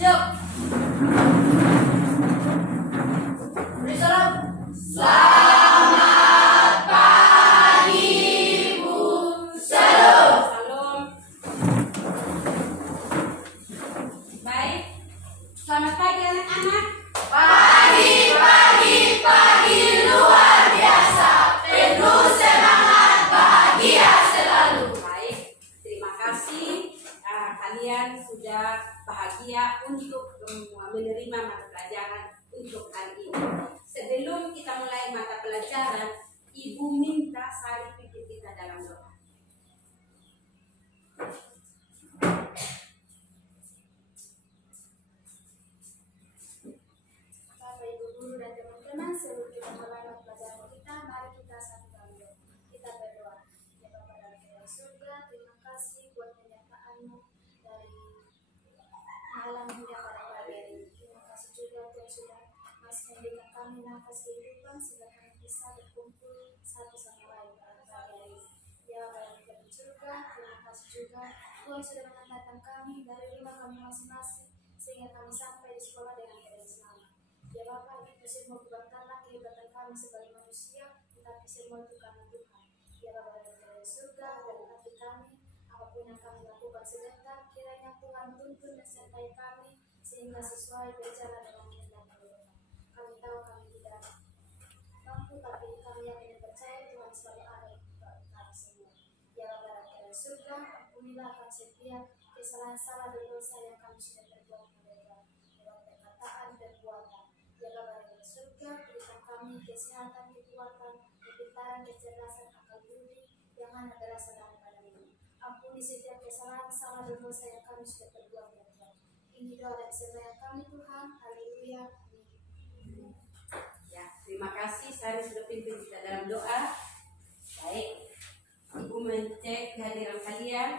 Siap. Beri salam. Selamat pagi, Bu. Salam. Salam. Baik. Selamat pagi anak-anak. Pagi luar biasa, penuh semangat, bahagia selalu. Baik. Terima kasih kalian sudah bahagia untuk menerima mata pelajaran untuk hari ini. Sebelum kita mulai mata pelajaran, Ibu minta Sari pimpin kita dalam doa. Bapak, Ibu guru dan teman-teman, sebelum kita mulai mata pelajaran kita, mari kita satukan doa. Kita berdoa. Ya Bapa dalam kerajaan surga, terima kasih buat penyertaan-Mu dari malam hingga pada pagi hari ini. Terima kasih juga Tuhan sudah masih memberikan kami nafas kehidupan sehingga kami bisa berkumpul satu sama lain pada pagi hari ini. Ya Bapa dalam kerajaan surga, terima kasih juga Tuhan sudah mengantarkan kami dari rumah kami masing-masing sehingga kami sampai di sekolah dengan keadaan selamat. Ya Bapa, itu semua bukanlah kehebatan kami sebagai manusia, tetapi semua itu karena Tuhan. Ya Bapa dalam kerajaan surga, dalam hati kami, apapun yang kami lakukan sebentar, kiranya Tuhan tuntun dan sertai kami, sehingga sesuai berjalan dengan kehendak Tuhan. Kami tahu kami tidak mampu, tapi kami yakin dan percaya Tuhan selalu ada untuk kami semua. Ya Bapa dalam kerajaan surga, ampunilah kami setiap kesalahan salah dan dosa yang kami sudah perbuat kepada lewat perkataan dan perbuatan. Ya Bapa dalam surga, berikan kami kesehatan, kekuatan, kepintaran, kecerdasan, akal budi yang hanya berasal daripada-Mu. Ampuni setiap kesalahan, salah dan dosa yang kami sudah perbuat ya Tuhan. Ini doa dan sembahyang kami Tuhan. Haleluya. Amin. Ya, terima kasih Sari sudah pimpin kita dalam doa. Baik, Ibu mencek kehadiran kalian.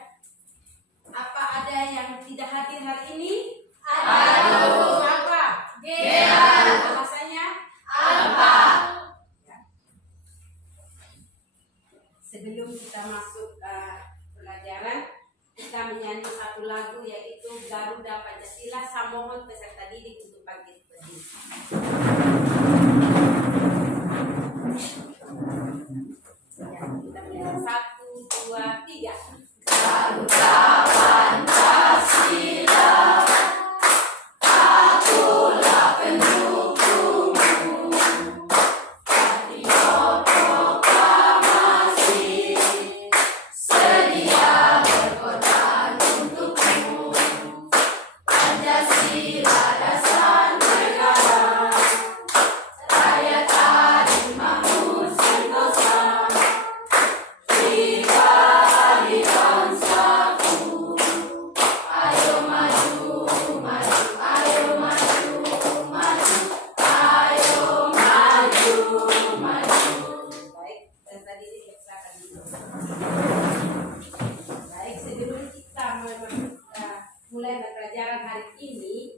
Apa ada yang tidak hadir hari ini? Aduh. Apa? Gea. Alasannya? Apa? Ya. Sebelum kita masuk pelajaran, kita menyanyi satu lagu yaitu Garuda Pancasila. Saya mohon peserta didik untuk bangkit berdiri. Ya, kita mulai 1, 2, 3. Garuda Pancasila, akulah pendukungmu. Radio proklamasi, sedia berkorban untukmu. Pancasila dasar negara, rakyat adil makmur sentosa. Kita di bangsaku, ayo maju, maju, ayo maju, maju, ayo maju, maju. Baik, dan tadi silakan dulu. Baik, sebelum kita mulai pelajaran hari ini,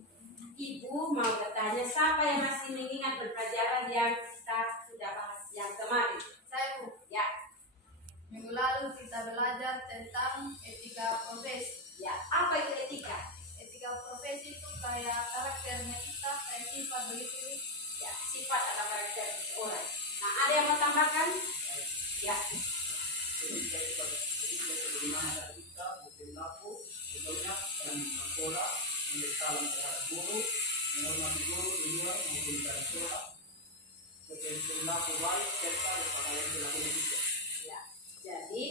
Ibu mau bertanya siapa yang masih mengingat pelajaran yang kita sudah bahas yang kemarin? Saya Bu, Ya, minggu lalu kita belajar tentang etika profesi. ya. Apa itu etika? Etika profesi itu kayak karakternya kita, kayak sifat begitu. Ya, sifat atau karakter seseorang. Nah, ada yang mau tambahkan? Ya. Jadi bagaimana kita berperilaku contohnya dalam sekolah, salam terhadap guru, menghormati guru di luar maupun di sekolah, berperilaku baik serta berpakaian perilaku juga. Ya, jadi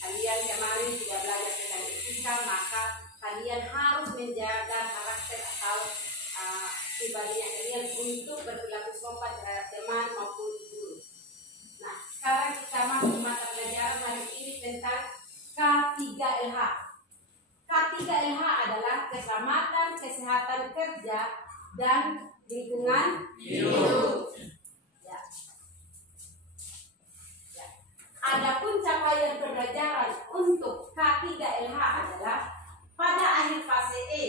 kalian kemarin sudah belajar tentang etika, maka kalian harus menjaga karakter atau pribadinya kalian untuk berperilaku sopan terhadap teman maupun guru. Nah, sekarang kita masuk mata pelajaran hari ini tentang K3LH. K3LH adalah keselamatan, kesehatan kerja, dan lingkungan hidup. Ya. Ya. Adapun capaian pembelajaran untuk K3LH adalah pada akhir fase E,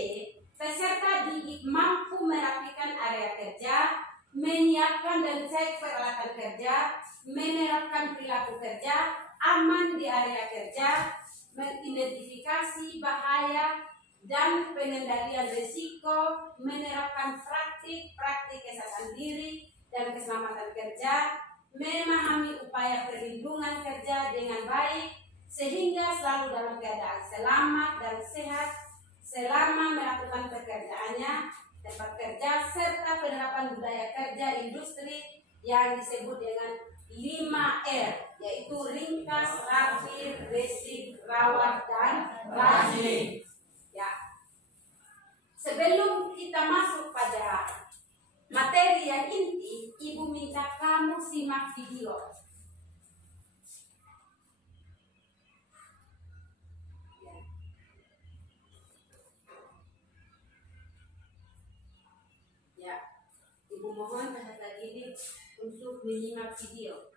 peserta didik mampu merapikan area kerja, menyiapkan dan cek peralatan kerja, menerapkan perilaku kerja, aman di area kerja, mengidentifikasi bahaya dan pengendalian risiko, menerapkan praktik kesehatan diri dan keselamatan kerja, memahami upaya perlindungan kerja dengan baik, sehingga selalu dalam keadaan selamat dan sehat selama melakukan pekerjaannya, tempat kerja, serta penerapan budaya kerja industri yang disebut dengan 5R, yaitu ringkas, rapi, resik, rawat, dan rajin. Ya. Sebelum kita masuk pada materi yang inti, Ibu minta kamu simak video. Ya, Ibu mohon peserta didik untuk menyimak video.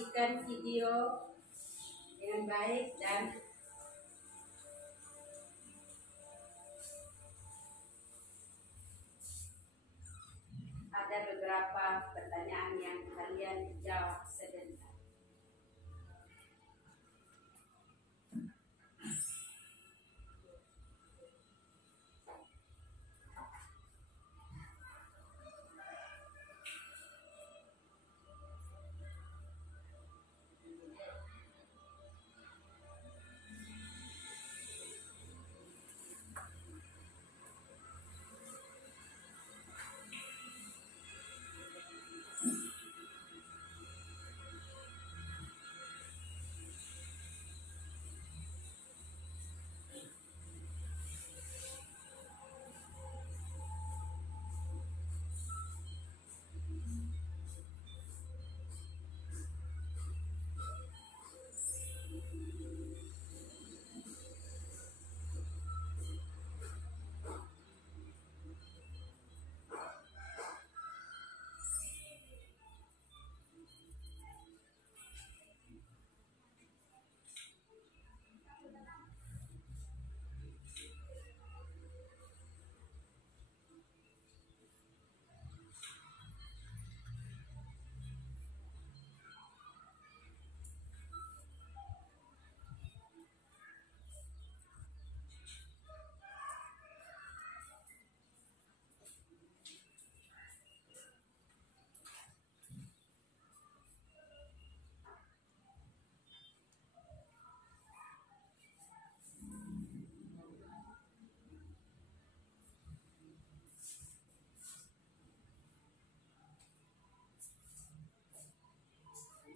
Perhatikan video dengan baik dan ada beberapa pertanyaan yang kalian jawab sebentar.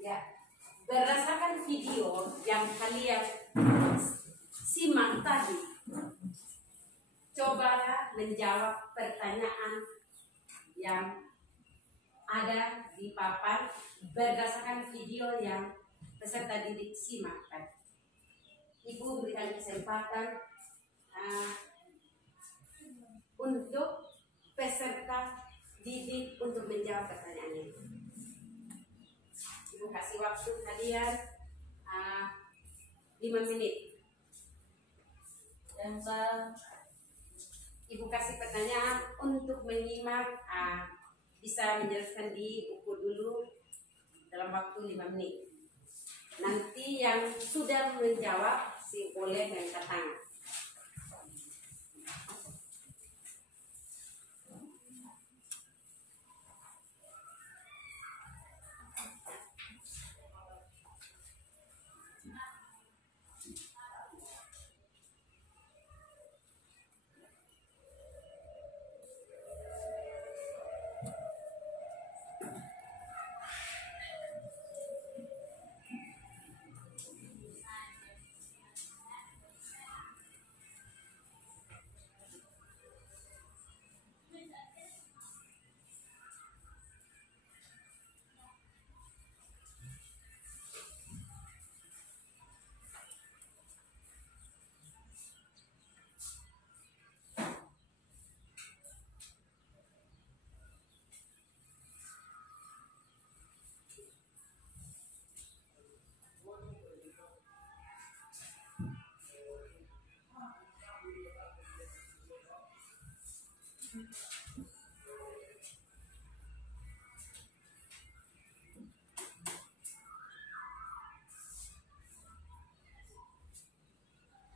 Ya, berdasarkan video yang kalian simak tadi, cobalah menjawab pertanyaan yang ada di papan berdasarkan video yang peserta didik simak tadi. Ibu berikan kesempatan untuk peserta didik untuk menjawab pertanyaan itu. Ibu kasih waktu kalian 5 menit. Ibu kasih pertanyaan untuk menyimak, bisa menjelaskan di buku dulu dalam waktu 5 menit. Nanti yang sudah menjawab boleh mengangkat tangan.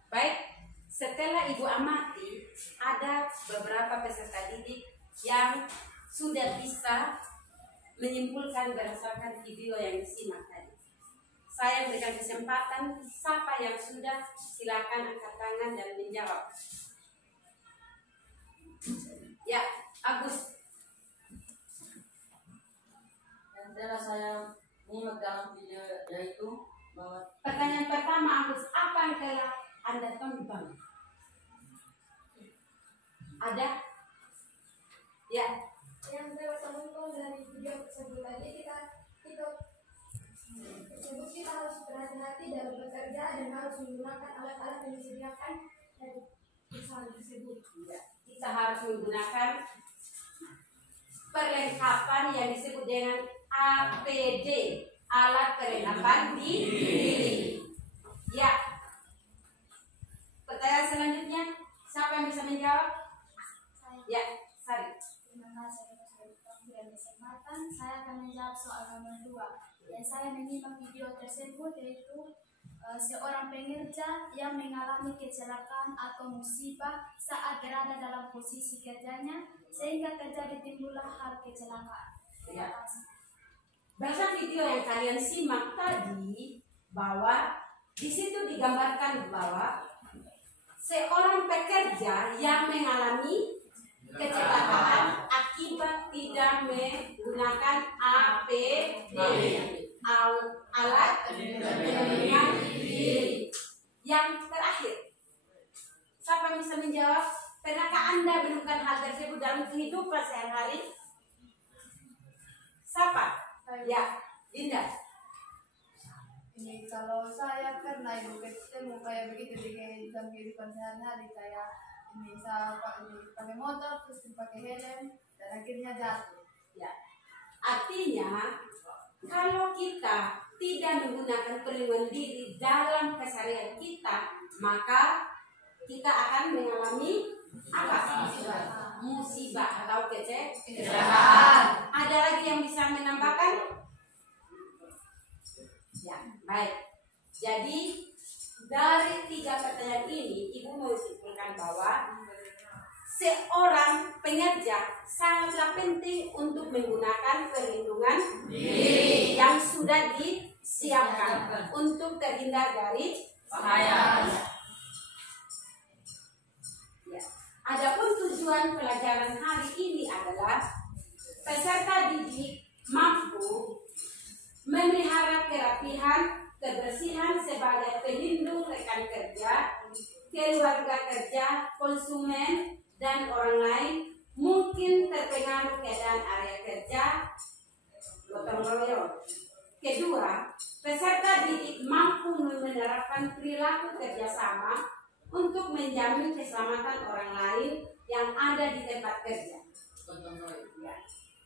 Baik, setelah Ibu amati, ada beberapa peserta didik yang sudah bisa menyimpulkan berdasarkan video yang disimak tadi. Saya berikan kesempatan, siapa yang sudah, silakan angkat tangan dan menjawab. Ya, Agus. Yang telah saya nyimak dalam video yaitu bahwa Pertanyaan pertama, Agus, apa yang telah Anda tonton? Ada? Ya. Yang saya tonton dari video tersebut tadi, kita harus berhati-hati dalam bekerja dan harus menggunakan alat-alat yang disediakan dari perusahaan tersebut. Ya. Kita harus menggunakan perlengkapan yang disebut dengan APD, alat perlengkapan diri. Ya. Pertanyaan selanjutnya, siapa yang bisa menjawab? Ya, Sari. Terima kasih atas waktu dan kesempatan. Saya akan menjawab soal nomor 2. Dan saya menyimak video tersebut, yaitu seorang pengerja yang mengalami kecelakaan atau musibah saat berada dalam posisi kerjanya sehingga terjadi timbullah hal kecelakaan. Terima kasih. Berdasarkan video yang kalian simak tadi, bahwa di situ digambarkan bahwa seorang pekerja yang mengalami kecelakaan akibat tidak menggunakan APD, alat pelindungan diri. Yang terakhir, siapa yang bisa menjawab? Pernahkah Anda menemukan hal tersebut dalam kehidupan sehari-hari? Siapa? Ya, Dinda. Ini kalau saya pernah ibu ketemu kayak begitu di dalam kehidupan sehari-hari, kayak ini saya pakai motor terus pakai helm dan akhirnya jatuh. Ya. Artinya kalau kita tidak menggunakan perlindungan diri dalam keseharian kita, maka kita akan mengalami apa? Musibah atau kecelakaan. Ada lagi yang bisa menambahkan? Ya, baik. Jadi dari 3 pertanyaan ini, Ibu mau simpulkan bahwa seorang pengerja sangatlah penting untuk menggunakan perlindungan diri yang sudah disiapkan untuk terhindar dari bahaya. Ya. Adapun tujuan pelajaran hari ini adalah peserta didik mampu memelihara keluarga kerja, konsumen, dan orang lain mungkin terpengaruh keadaan area kerja, gotong royong. Kedua, peserta didik mampu menerapkan perilaku kerjasama untuk menjamin keselamatan orang lain yang ada di tempat kerja.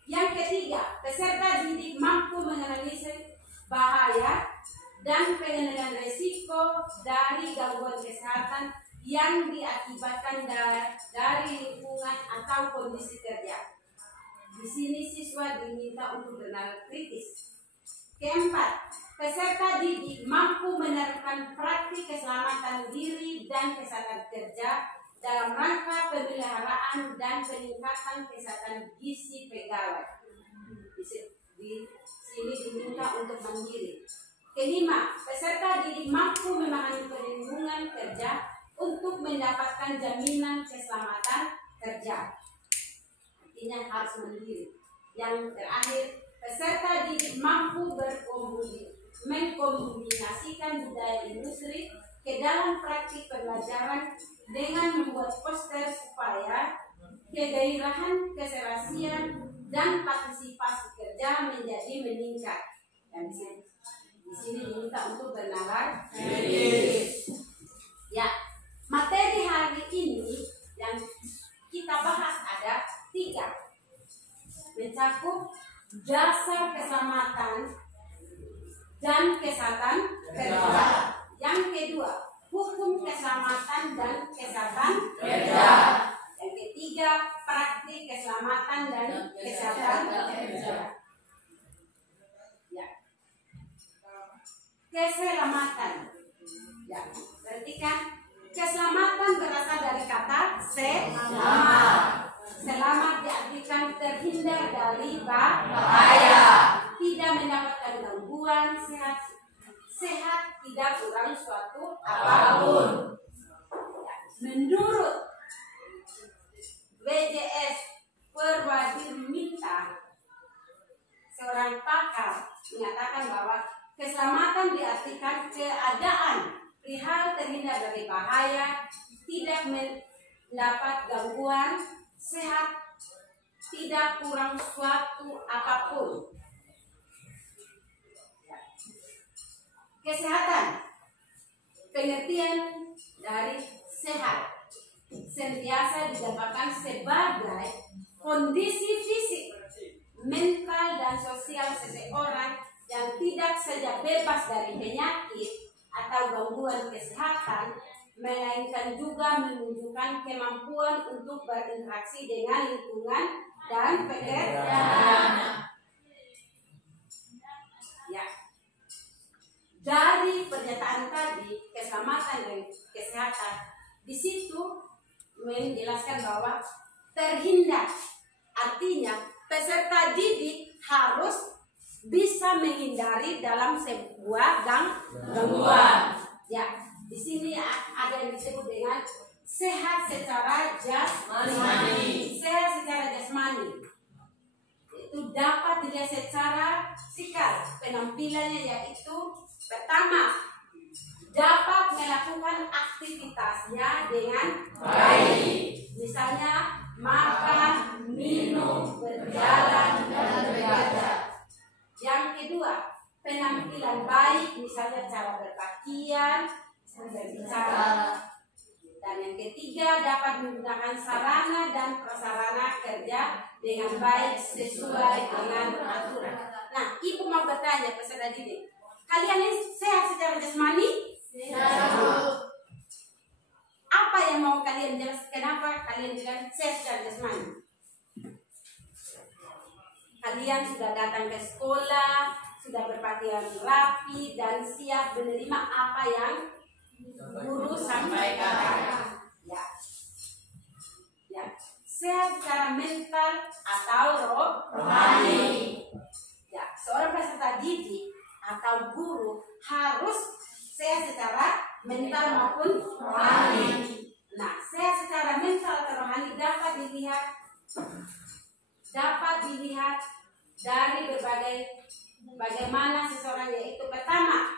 Yang ketiga, peserta didik mampu menganalisis bahaya dan pengendalian risiko dari gangguan kesehatan yang diakibatkan dari lingkungan atau kondisi kerja. Di sini siswa diminta untuk bernalar kritis. Keempat, peserta didik mampu menerapkan praktik keselamatan diri dan kesehatan kerja dalam rangka pemeliharaan dan peningkatan kesehatan gizi pegawai. Di sini diminta untuk mandiri. Kelima, peserta didik mampu memahami perlindungan kerja untuk mendapatkan jaminan keselamatan kerja. Artinya harus mandiri. Yang terakhir, peserta didik mampu mengkombinasikan budaya industri ke dalam praktik pembelajaran dengan membuat poster supaya kegairahan, keserasian, dan partisipasi kerja menjadi meningkat. Dan di sini diminta untuk bernalar kritis. Ya, materi hari ini yang kita bahas ada 3. Mencakup dasar keselamatan dan kesehatan kerja. Yang kedua, hukum keselamatan dan kesehatan kerja. Yang ketiga, praktik keselamatan dan kesehatan kerja. Ya. Keselamatan. Ya, perhatikan, keselamatan berasal dari kata selamat. Selamat diartikan terhindar dari bahaya, tidak mendapatkan gangguan, sehat, tidak kurang suatu apapun. Menurut WJS Purwadirminta, seorang pakar menyatakan bahwa keselamatan diartikan keadaan perihal terhindar dari bahaya, tidak mendapat gangguan, sehat, tidak kurang suatu apapun. Kesehatan, pengertian dari sehat sentiasa digambarkan sebagai kondisi fisik, mental, dan sosial seseorang yang tidak saja bebas dari penyakit atau gangguan kesehatan, melainkan juga menunjukkan kemampuan untuk berinteraksi dengan lingkungan dan pekerjaan. Ya. Dari pernyataan tadi, keselamatan dan kesehatan, di situ menjelaskan bahwa terhindar, artinya peserta didik harus bisa menghindari dalam sebuah gangguan. Ya. Di sini ada yang disebut dengan sehat secara jasmani. Sehat secara jasmani itu dapat dilihat secara sikap penampilannya, yaitu pertama, dapat melakukan aktivitasnya dengan baik, misalnya makan, minum, berjalan, dan bekerja. Yang kedua, penampilan baik, misalnya cara berpakaian, berbicara. Dan yang ketiga, dapat menggunakan sarana dan prasarana kerja dengan baik sesuai dengan aturan. Nah, ibu mau bertanya peserta didik, kalian ini sehat secara jasmani? Sehat. Apa yang mau kalian jelaskan? Kenapa kalian bilang sehat secara jasmani? Kalian sudah datang ke sekolah, sudah berpakaian rapi dan siap menerima apa yang guru sampaikan. Ya. Ya. Sehat secara mental atau rohani. Ya, seorang peserta didik atau guru harus sehat secara mental maupun rohani. Nah, sehat secara mental atau rohani dapat dilihat dari bagaimana seseorang, yaitu pertama,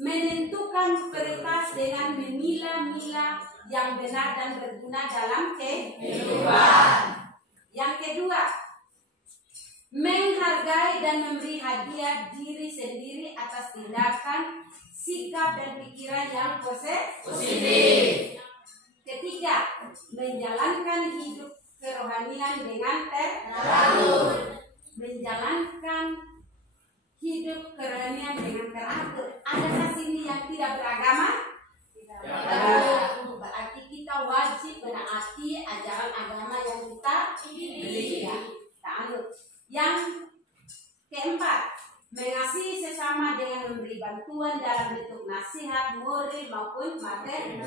menentukan prioritas dengan memilah-milah yang benar dan berguna dalam kehidupan. Yang kedua, menghargai dan memberi hadiah diri sendiri atas tindakan, sikap dan pikiran yang positif. Ketiga, menjalankan hidup kerohanian dengan teratur. Menjalankan hidup kerohanian dengan teratur. Adakah sini yang tidak beragama? Tidak. Berarti kita wajib menaati ajaran agama yang kita pilih. Yang keempat, mengasihi sesama dengan memberi bantuan dalam bentuk nasihat, moral maupun materi.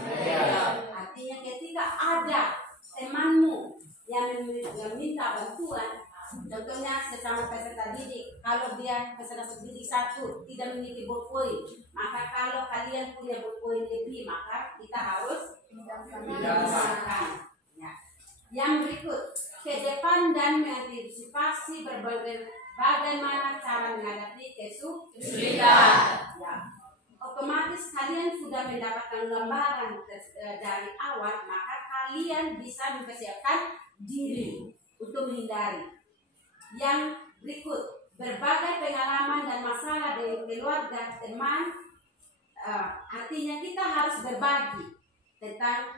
Artinya ketika ada temanmu yang meminta bantuan, contohnya sesama peserta didik, kalau dia peserta didik satu tidak memiliki bolpoin, maka kalau kalian punya bolpoin lebih, maka kita harus menyediakan. Ya. Yang berikut, ke depan dan mengantisipasi bagaimana cara menghadapi kesulitan. Ya. Otomatis kalian sudah mendapatkan gambaran dari awal, maka kalian bisa mempersiapkan diri untuk menghindari. Yang berikut, berbagai pengalaman dan masalah dari keluarga, teman, artinya kita harus berbagi tentang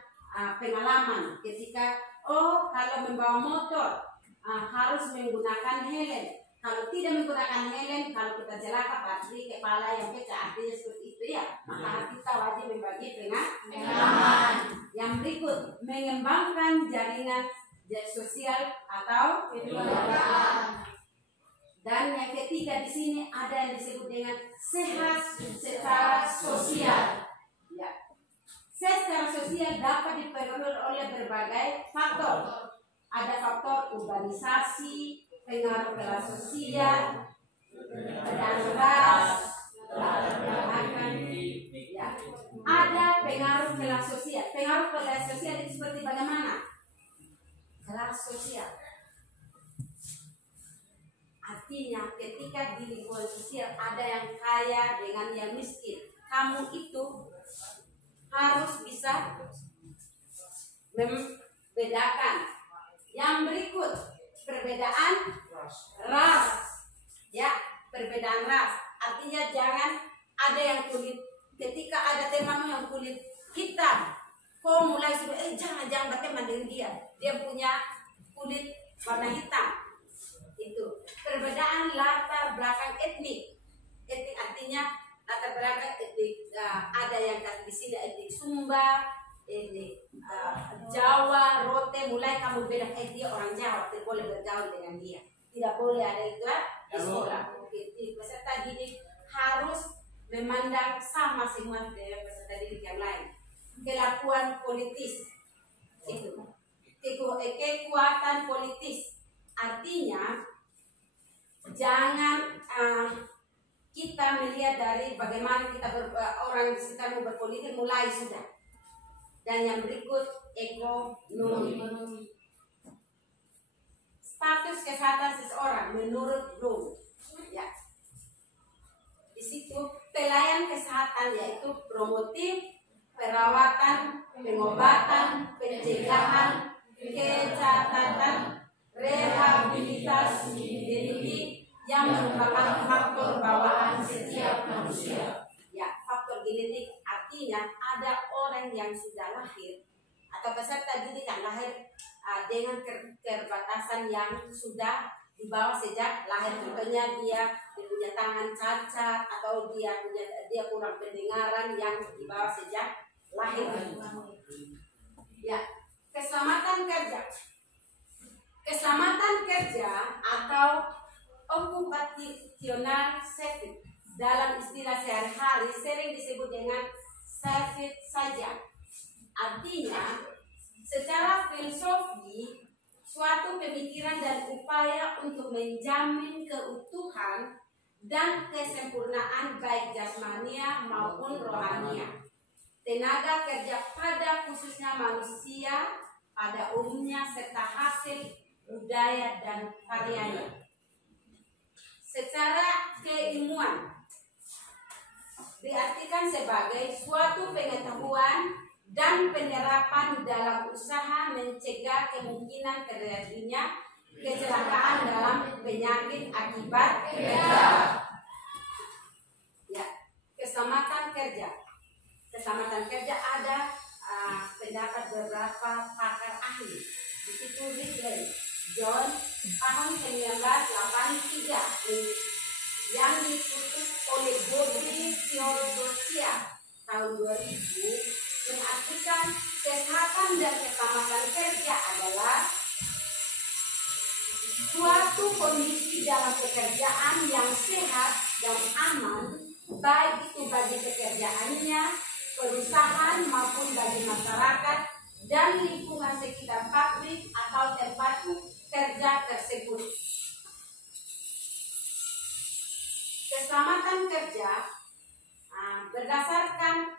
pengalaman ketika kalau membawa motor harus menggunakan helm. Kalau tidak menggunakan helm, kalau kita celaka pasti kepala yang pecah, artinya seperti itu ya. Maka kita wajib membagi pengalaman. Yang berikut, mengembangkan jaringan sosial atau keluarga. Dan yang ketiga di sini ada yang disebut dengan sehat secara sosial. Ya. Sehat secara sosial dapat dipengaruhi oleh berbagai faktor. Ada faktor urbanisasi, pengaruh kelas sosial, dan ras, ya. Ada pengaruh kelas sosial. Pengaruh kelas sosial itu seperti bagaimana? Kelas sosial. Artinya ketika di lingkungan sosial ada yang kaya dengan yang miskin, kamu itu harus bisa membedakan. Yang berikut, perbedaan ras. Ya, perbedaan ras. Artinya jangan ada yang kulit, ketika ada temanmu yang kulit hitam, kau mulai sudah jangan berteman dengan dia. Dia punya kulit warna hitam. Itu perbedaan latar belakang etnik. Etnik artinya latar belakang etnik. Ada yang di sini etnik Sumba, etnik Jawa, Rote. Mulai kamu beda, dia orang Jawa, tidak boleh bergaul dengan dia. Tidak boleh ada itu di sekolah. Peserta didik harus memandang sama semua dengan peserta didik yang lain. Kelakuan politis itu, kekuatan politis, artinya jangan kita melihat dari bagaimana kita orang di sekitarmu berpolitik mulai sudah. Dan yang berikut, ekonomi. Status kesehatan seseorang menurut Bloom. Ya. Di situ pelayanan kesehatan yaitu promotif, perawatan, pengobatan, pencegahan, kecatatan, rehabilitasi genetik yang merupakan faktor bawaan setiap manusia. Ya, faktor genetik artinya ada orang yang sudah lahir atau peserta didik yang lahir dengan keterbatasan yang sudah dibawa sejak lahir. Contohnya dia punya tangan cacat atau dia kurang pendengaran yang dibawa sejak lahir. Ya, keselamatan kerja. Keselamatan kerja atau occupational safety dalam istilah sehari-hari sering disebut dengan safety saja. Artinya, secara filosofi, suatu pemikiran dan upaya untuk menjamin keutuhan dan kesempurnaan baik jasmania maupun rohania. Tenaga kerja pada khususnya manusia pada umumnya serta hasil budaya dan karyanya. Secara keilmuan, diartikan sebagai suatu pengetahuan dan penerapan dalam usaha mencegah kemungkinan terjadinya kecelakaan dalam penyakit akibat kerja. Ya, keselamatan kerja. Keselamatan kerja ada pendapat beberapa pakar ahli. Di situ Ridley John tahun 1983 yang ditutup oleh Bobby Theodosia tahun 2000 mengartikan kesehatan dan keselamatan kerja adalah suatu kondisi dalam pekerjaan yang sehat dan aman, baik itu bagi pekerjaannya, perusahaan maupun bagi masyarakat dan lingkungan sekitar pabrik atau tempat kerja tersebut. Keselamatan kerja berdasarkan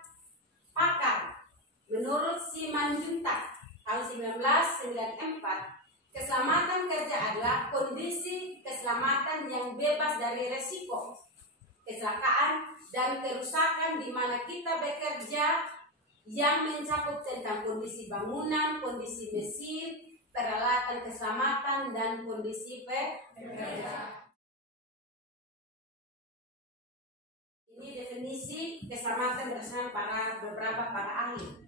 pakar menurut Simanjuntak tahun 1994, keselamatan kerja adalah kondisi keselamatan yang bebas dari resiko kecelakaan dan kerusakan di mana kita bekerja yang mencakup tentang kondisi bangunan, kondisi mesin, peralatan keselamatan dan kondisi pekerja. Ini definisi keselamatan berdasarkan beberapa para ahli.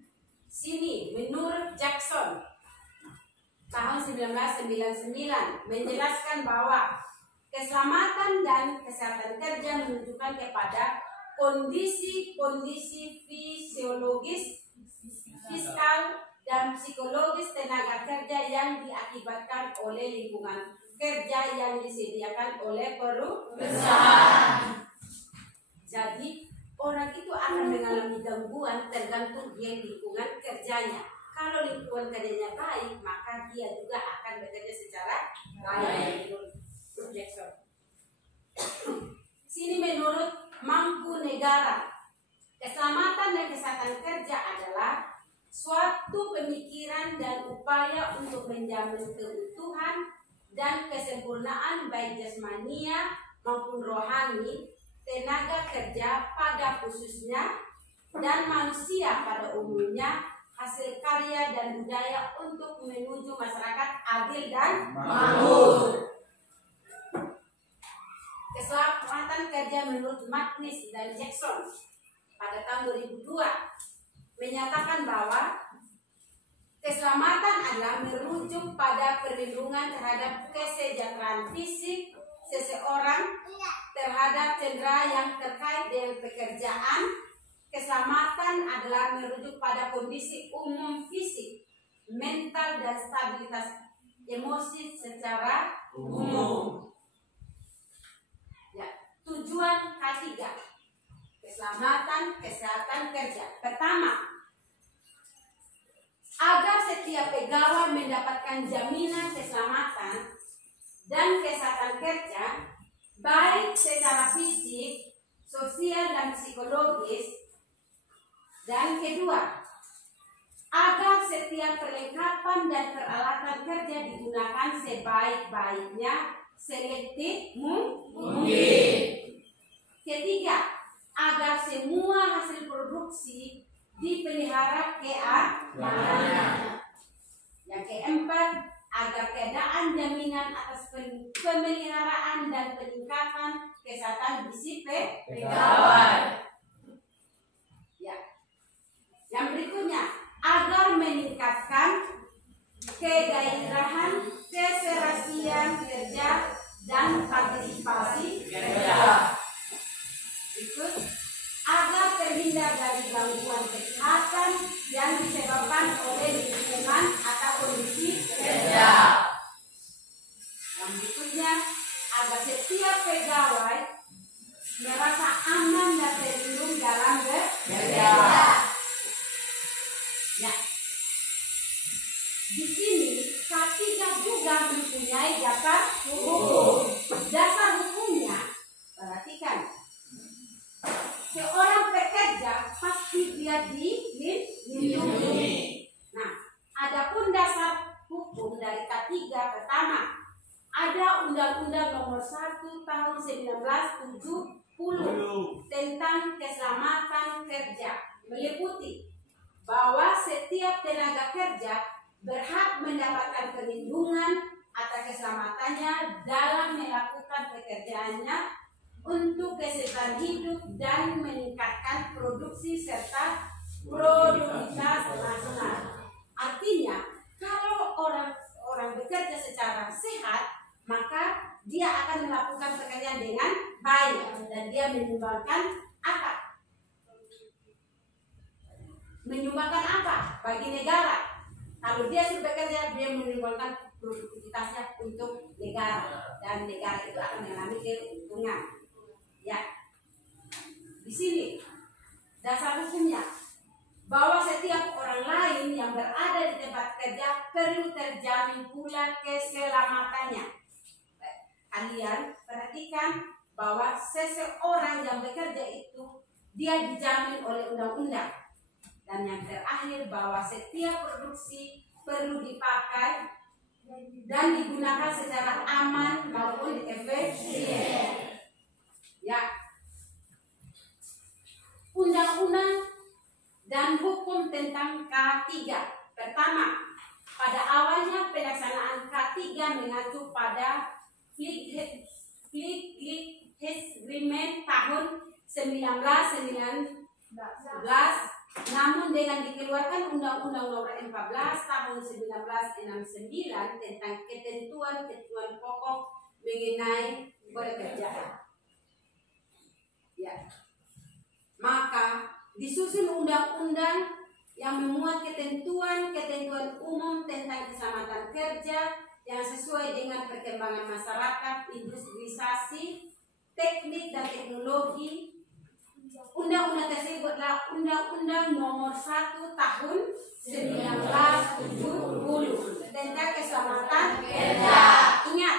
Sini menurut Jackson tahun 1999 menjelaskan bahwa keselamatan dan kesehatan kerja menunjukkan kepada kondisi-kondisi fisiologis, fiskal, dan psikologis tenaga kerja yang diakibatkan oleh lingkungan kerja yang disediakan oleh perusahaan. Jadi orang itu akan mengalami gangguan tergantung dia lingkungan kerjanya. Kalau lingkungan kerjanya baik, maka dia juga akan bekerja secara baik. Sini menurut Mangkunegara, keselamatan dan kesehatan kerja adalah suatu pemikiran dan upaya untuk menjamin keutuhan dan kesempurnaan baik jasmania maupun rohani tenaga kerja pada khususnya dan manusia pada umumnya, hasil karya dan budaya untuk menuju masyarakat adil dan makmur. Keselamatan kerja menurut Magnus dan Jackson pada tahun 2002 menyatakan bahwa keselamatan adalah merujuk pada perlindungan terhadap kesejahteraan fisik seseorang terhadap cedera yang terkait dengan pekerjaan. Keselamatan adalah merujuk pada kondisi umum fisik, mental, dan stabilitas emosi secara umum. Ya, tujuan ketiga keselamatan kesehatan kerja. Pertama, agar setiap pegawai mendapatkan jaminan keselamatan dan kesehatan kerja baik secara fisik, sosial, dan psikologis. Dan kedua, agar setiap perlengkapan dan peralatan kerja digunakan sebaik-baiknya, selektif mungkin. Ketiga, agar semua hasil produksi dipelihara keamanan. Yang keempat, agar keadaan jaminan atas pemeliharaan dan peningkatan kesehatan bisi pegawai. Yang berikutnya, agar meningkatkan kegairahan, keserasian kerja, dan partisipasi kerja. Berikut, agar terhindar dari gangguan kesehatan yang disebabkan oleh lingkungan atau kondisi kerja. Yang berikutnya, agar setiap pegawai merasa aman dan terlindung dalam bekerja. Ya, di sini K3 juga mempunyai dasar hukum. Dasar hukumnya, perhatikan, seorang pekerja pasti dia dilindungi. Nah, adapun dasar hukum dari K3 pertama, ada Undang-Undang Nomor 1 Tahun 1970 tentang keselamatan kerja meliputi bahwa setiap tenaga kerja berhak mendapatkan perlindungan atas keselamatannya dalam melakukan pekerjaannya untuk kesehatan hidup dan meningkatkan produksi serta produktivitas nasional. Artinya, kalau orang bekerja secara sehat, maka dia akan melakukan pekerjaan dengan baik dan dia menyumbangkan apa? Menyumbangkan apa bagi negara? Kalau dia sudah bekerja, dia menyumbangkan produktivitasnya untuk negara dan negara itu akan mengalami keuntungan. Ya, di sini dasar hukumnya bahwa setiap orang lain yang berada di tempat kerja perlu terjamin pula keselamatannya. Kalian perhatikan bahwa seseorang yang bekerja itu dia dijamin oleh undang-undang. Dan yang terakhir bahwa setiap produksi perlu dipakai dan digunakan secara aman maupun efisien. Ya. Undang-undang dan hukum tentang K3. Pertama, pada awalnya pelaksanaan K3 mengacu pada Fleet Agreement tahun 1919, namun dengan dikeluarkan Undang-Undang Nomor 14 tahun 1969 tentang ketentuan-ketentuan pokok mengenai pekerjaan. Ya. Maka disusun undang-undang yang memuat ketentuan-ketentuan umum tentang keselamatan kerja yang sesuai dengan perkembangan masyarakat, industrialisasi, teknik dan teknologi. Undang-undang tersebut adalah Undang-Undang Nomor 1 Tahun 1970 tentang keselamatan kerja. Ingat,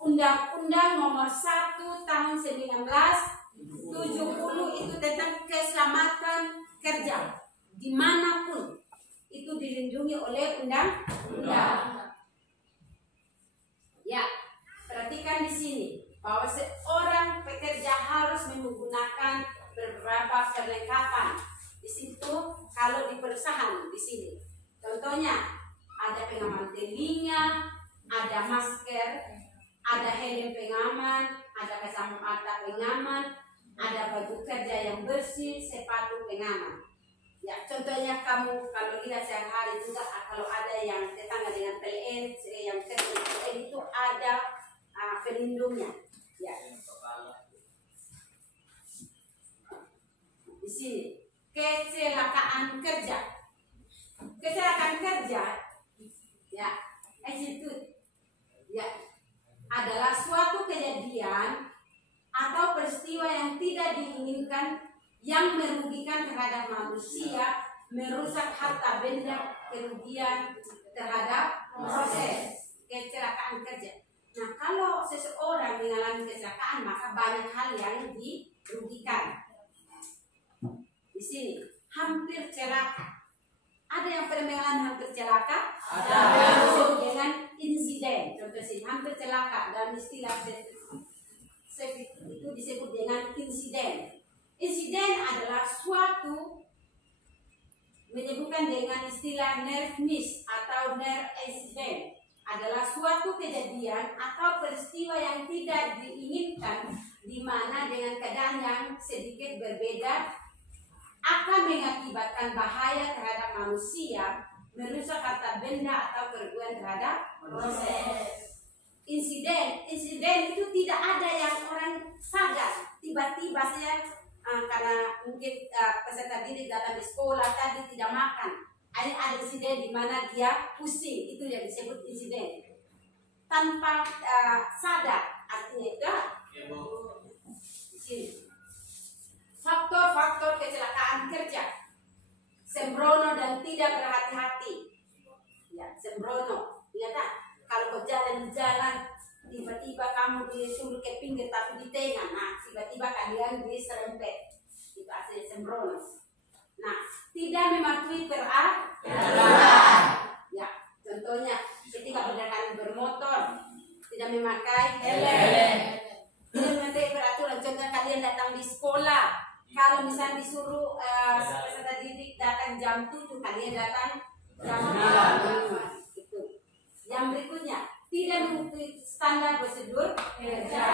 Undang-Undang Nomor 1 Tahun 1970 itu tentang keselamatan kerja. Dimanapun itu dilindungi oleh undang-undang. Ya, perhatikan di sini bahwa seorang pekerja harus menggunakan beberapa perlengkapan. Di situ kalau di perusahaan di sini, contohnya ada pengaman telinga, ada masker, ada helm pengaman, ada kacamata pengaman, ada baju kerja yang bersih, sepatu pengaman. Ya, contohnya kamu kalau lihat sehari-hari juga kalau ada yang tetangga dengan PLN, yang kerja PLN itu ada pelindungnya. Ya. Di sini kecelakaan kerja. Kecelakaan kerja, ya, attitude, ya, adalah suatu kejadian atau peristiwa yang tidak diinginkan yang merugikan terhadap manusia, merusak harta benda, kerugian terhadap proses kecelakaan kerja. Nah, kalau seseorang mengalami kecelakaan, maka banyak hal yang dirugikan. Di sini, hampir celaka. Ada yang pernah mengalami hampir celaka? Ada. Disebut dengan insiden. Contoh sini, hampir celaka dalam istilah itu disebut dengan insiden. Insiden adalah suatu menyebutkan dengan istilah near miss atau near accident, adalah suatu kejadian atau peristiwa yang tidak diinginkan di mana dengan keadaan yang sedikit berbeda akan mengakibatkan bahaya terhadap manusia, merusak harta benda atau kerugian terhadap proses. Insiden itu tidak ada yang orang sadar, tiba-tiba saya karena mungkin peserta didik datang di sekolah tadi tidak makan, ada insiden di mana dia pusing, itu yang disebut insiden tanpa sadar. Artinya itu di sini faktor-faktor kecelakaan kerja: sembrono dan tidak berhati-hati. Ya, sembrono, lihat kalau kau jalan tiba-tiba kamu disuruh ke pinggir tapi di tengah, nah tiba-tiba kalian diserempet, itu asli sembrono. Nah, tidak mematuhi peraturan. Ya, contohnya ketika kendaraan bermotor tidak memakai helm, tidak mematuhi peraturan. Contoh kalian kalian datang jam 9. Itu. Yang berikutnya, tidak mengikuti standar prosedur kerja.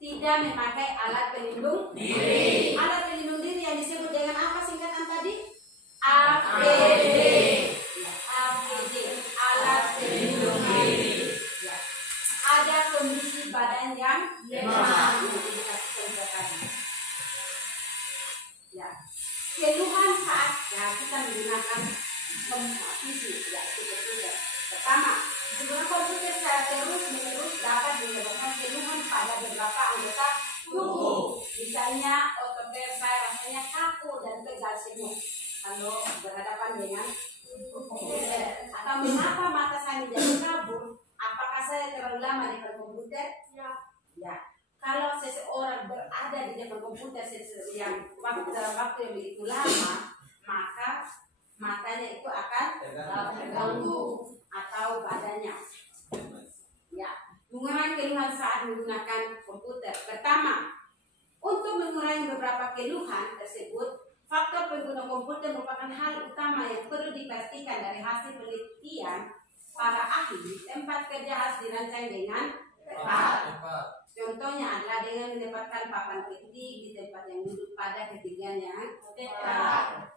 Tidak memakai alat pelindung diri. Alat pelindung diri yang disebut dengan apa singkatan tadi? APD. Ya, APD, alat pelindung diri. Ya. Ada kondisi badan yang lemah. Ya. Keluhan saat kita menggunakan fisik, ya, itu. Pertama, penggunaan komputer secara terus-menerus dapat menyebabkan keluhan pada beberapa anggota tubuh. Misalnya otot saya rasanya kaku dan pegal semua kalau berhadapan dengan komputer. Atau mengapa mata saya menjadi kabur? Apakah saya terlalu lama di depan komputer? Ya. Kalau seseorang berada di depan komputer yang dalam waktu yang begitu lama, maka matanya itu akan terganggu atau badannya. Ya, mengurangi keluhan saat menggunakan komputer. Pertama, untuk mengurangi beberapa keluhan tersebut, faktor pengguna komputer merupakan hal utama yang perlu dipastikan dari hasil penelitian para ahli. Tempat kerja harus dirancang dengan tepat. Contohnya adalah dengan menempatkan papan ketik di tempat yang duduk pada ketinggian yang tepat.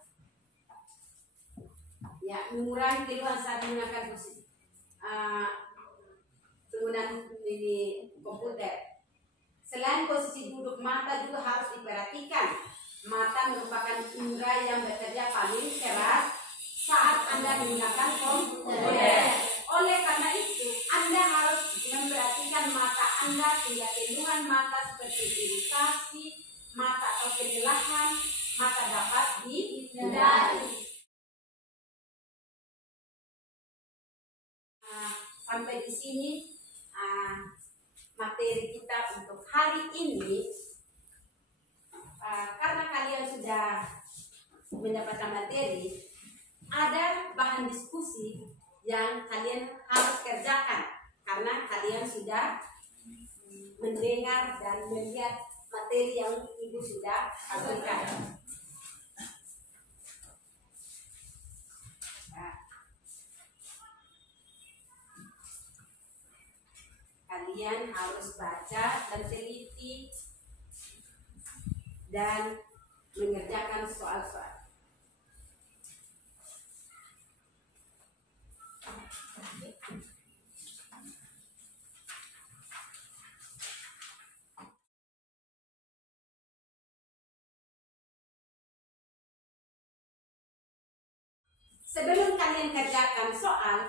Ya, mengurangi keluhan saat menggunakan penggunaan ini komputer. Selain posisi duduk, mata juga harus diperhatikan. Mata merupakan indera yang bekerja paling keras saat Anda menggunakan komputer. Oleh karena itu, Anda harus memperhatikan mata Anda sehingga keluhan mata seperti iritasi mata atau kelelahan mata dapat dihindari. Sampai di sini materi kita untuk hari ini. Karena kalian sudah mendapatkan materi, ada bahan diskusi yang kalian harus kerjakan karena kalian sudah mendengar dan melihat materi yang ibu sudah berikan. Kalian harus baca dan teliti dan mengerjakan soal-soal. Sebelum kalian kerjakan soal,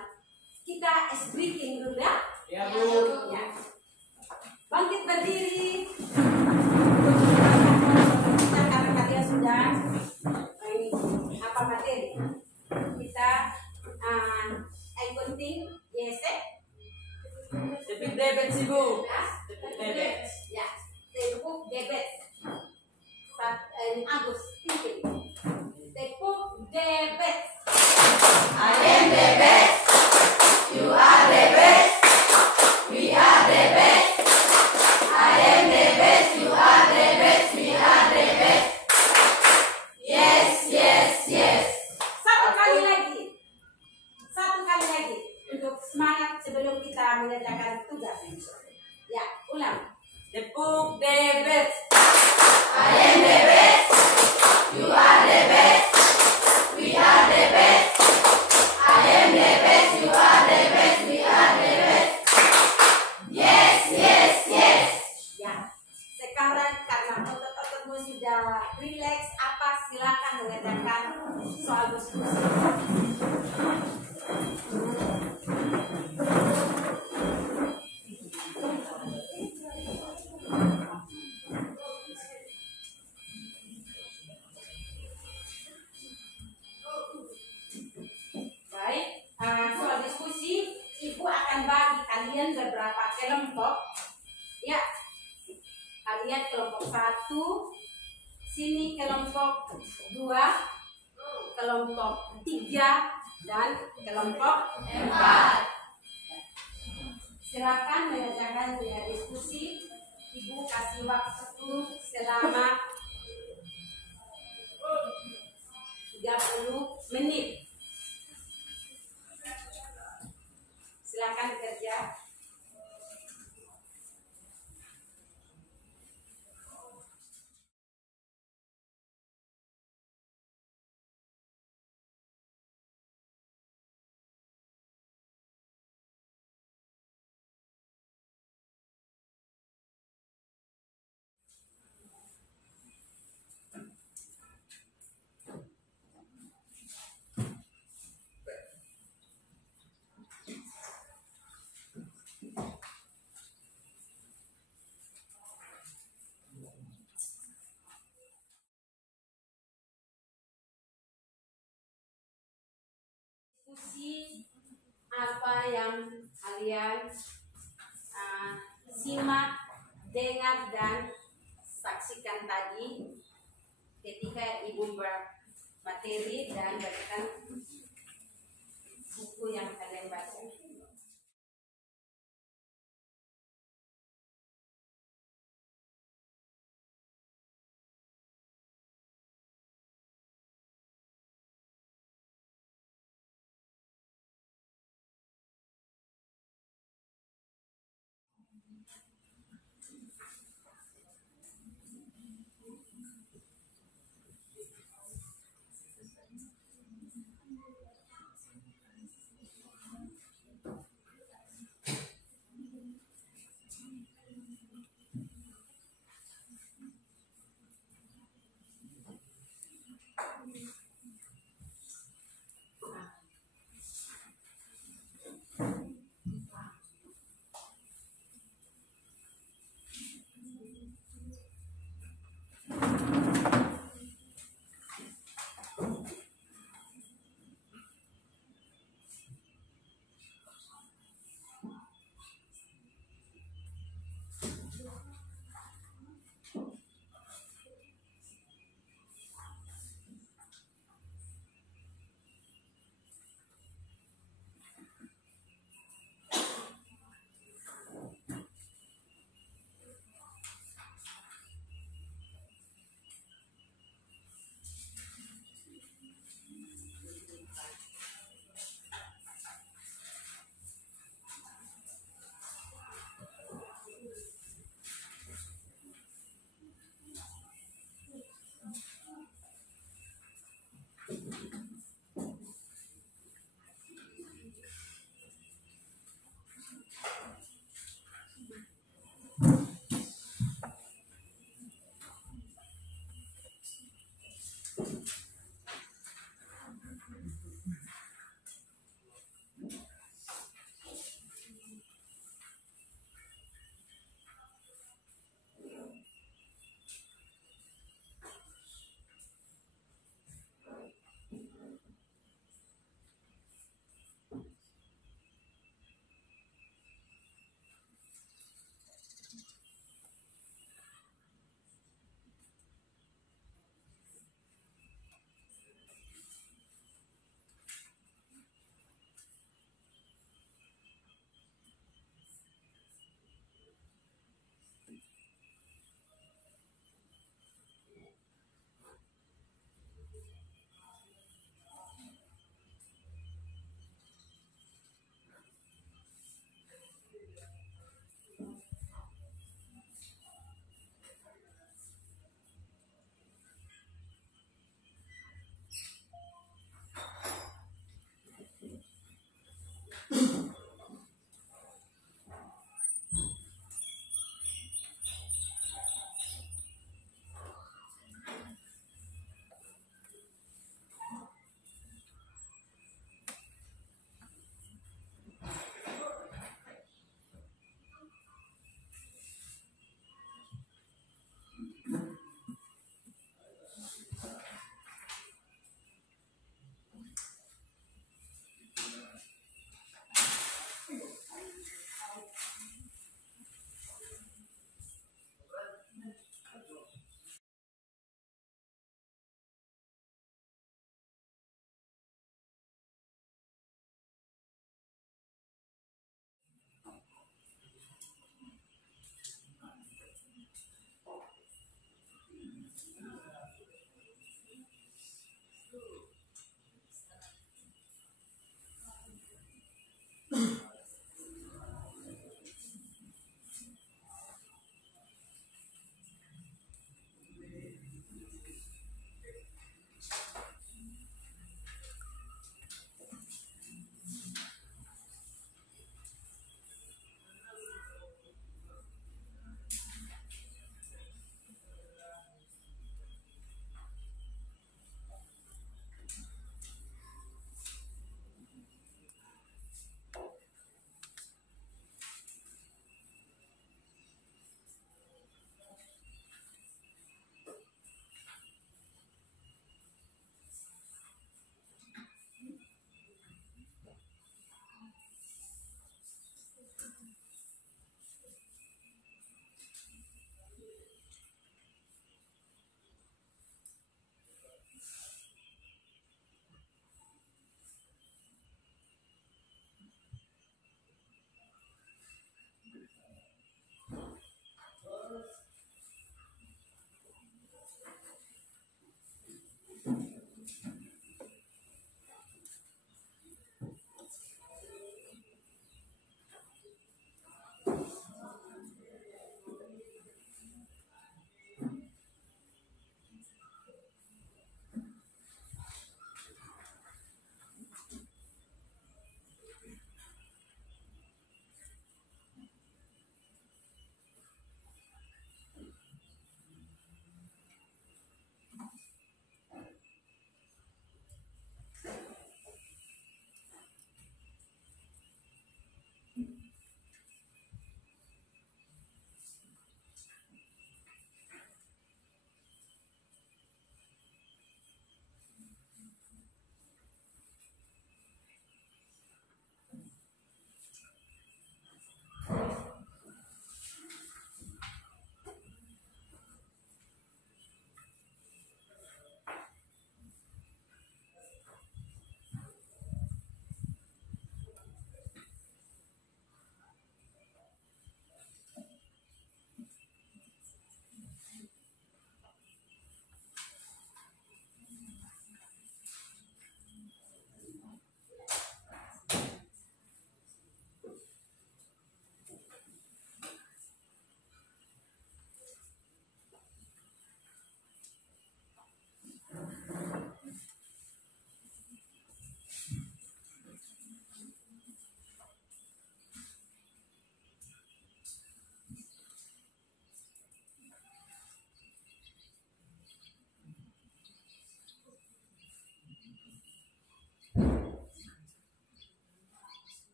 kita ice breaking dulu ya. Ya, Bu. Ya. Bangkit berdiri. Karena kalian sudah apa materi. Kita gunting gesek. Tepuk debet sih, Bu. Tepuk debet. Ya. Tepuk debet. Agus tinggi. Tepuk debet. I am the best. You are the best. We are the best. I am the best. You are the best. We are the best. Yes, yes, yes. Satu kali lagi. Untuk semangat sebelum kita mengerjakan tugas. Ya, ulang. Tepuk debet. I am the best. You are the best. We are the best. I am the best. You are the best. We are the best. Yes, yes, yes. Ya. Sekarang karena otot-ototmu sudah rileks, silakan mengerjakan soal diskusi. Soal diskusi, Ibu akan bagi kalian beberapa kelompok. Ya, kalian kelompok 1, sini kelompok 2, kelompok 3, dan kelompok 4. Silakan mengerjakan diskusi. Ibu kasih waktu selama 30 30 menit. Silakan kerja. Diskusi apa yang kalian simak, dengar dan saksikan tadi ketika Ibu bermateri dan bacakan buku yang kalian baca.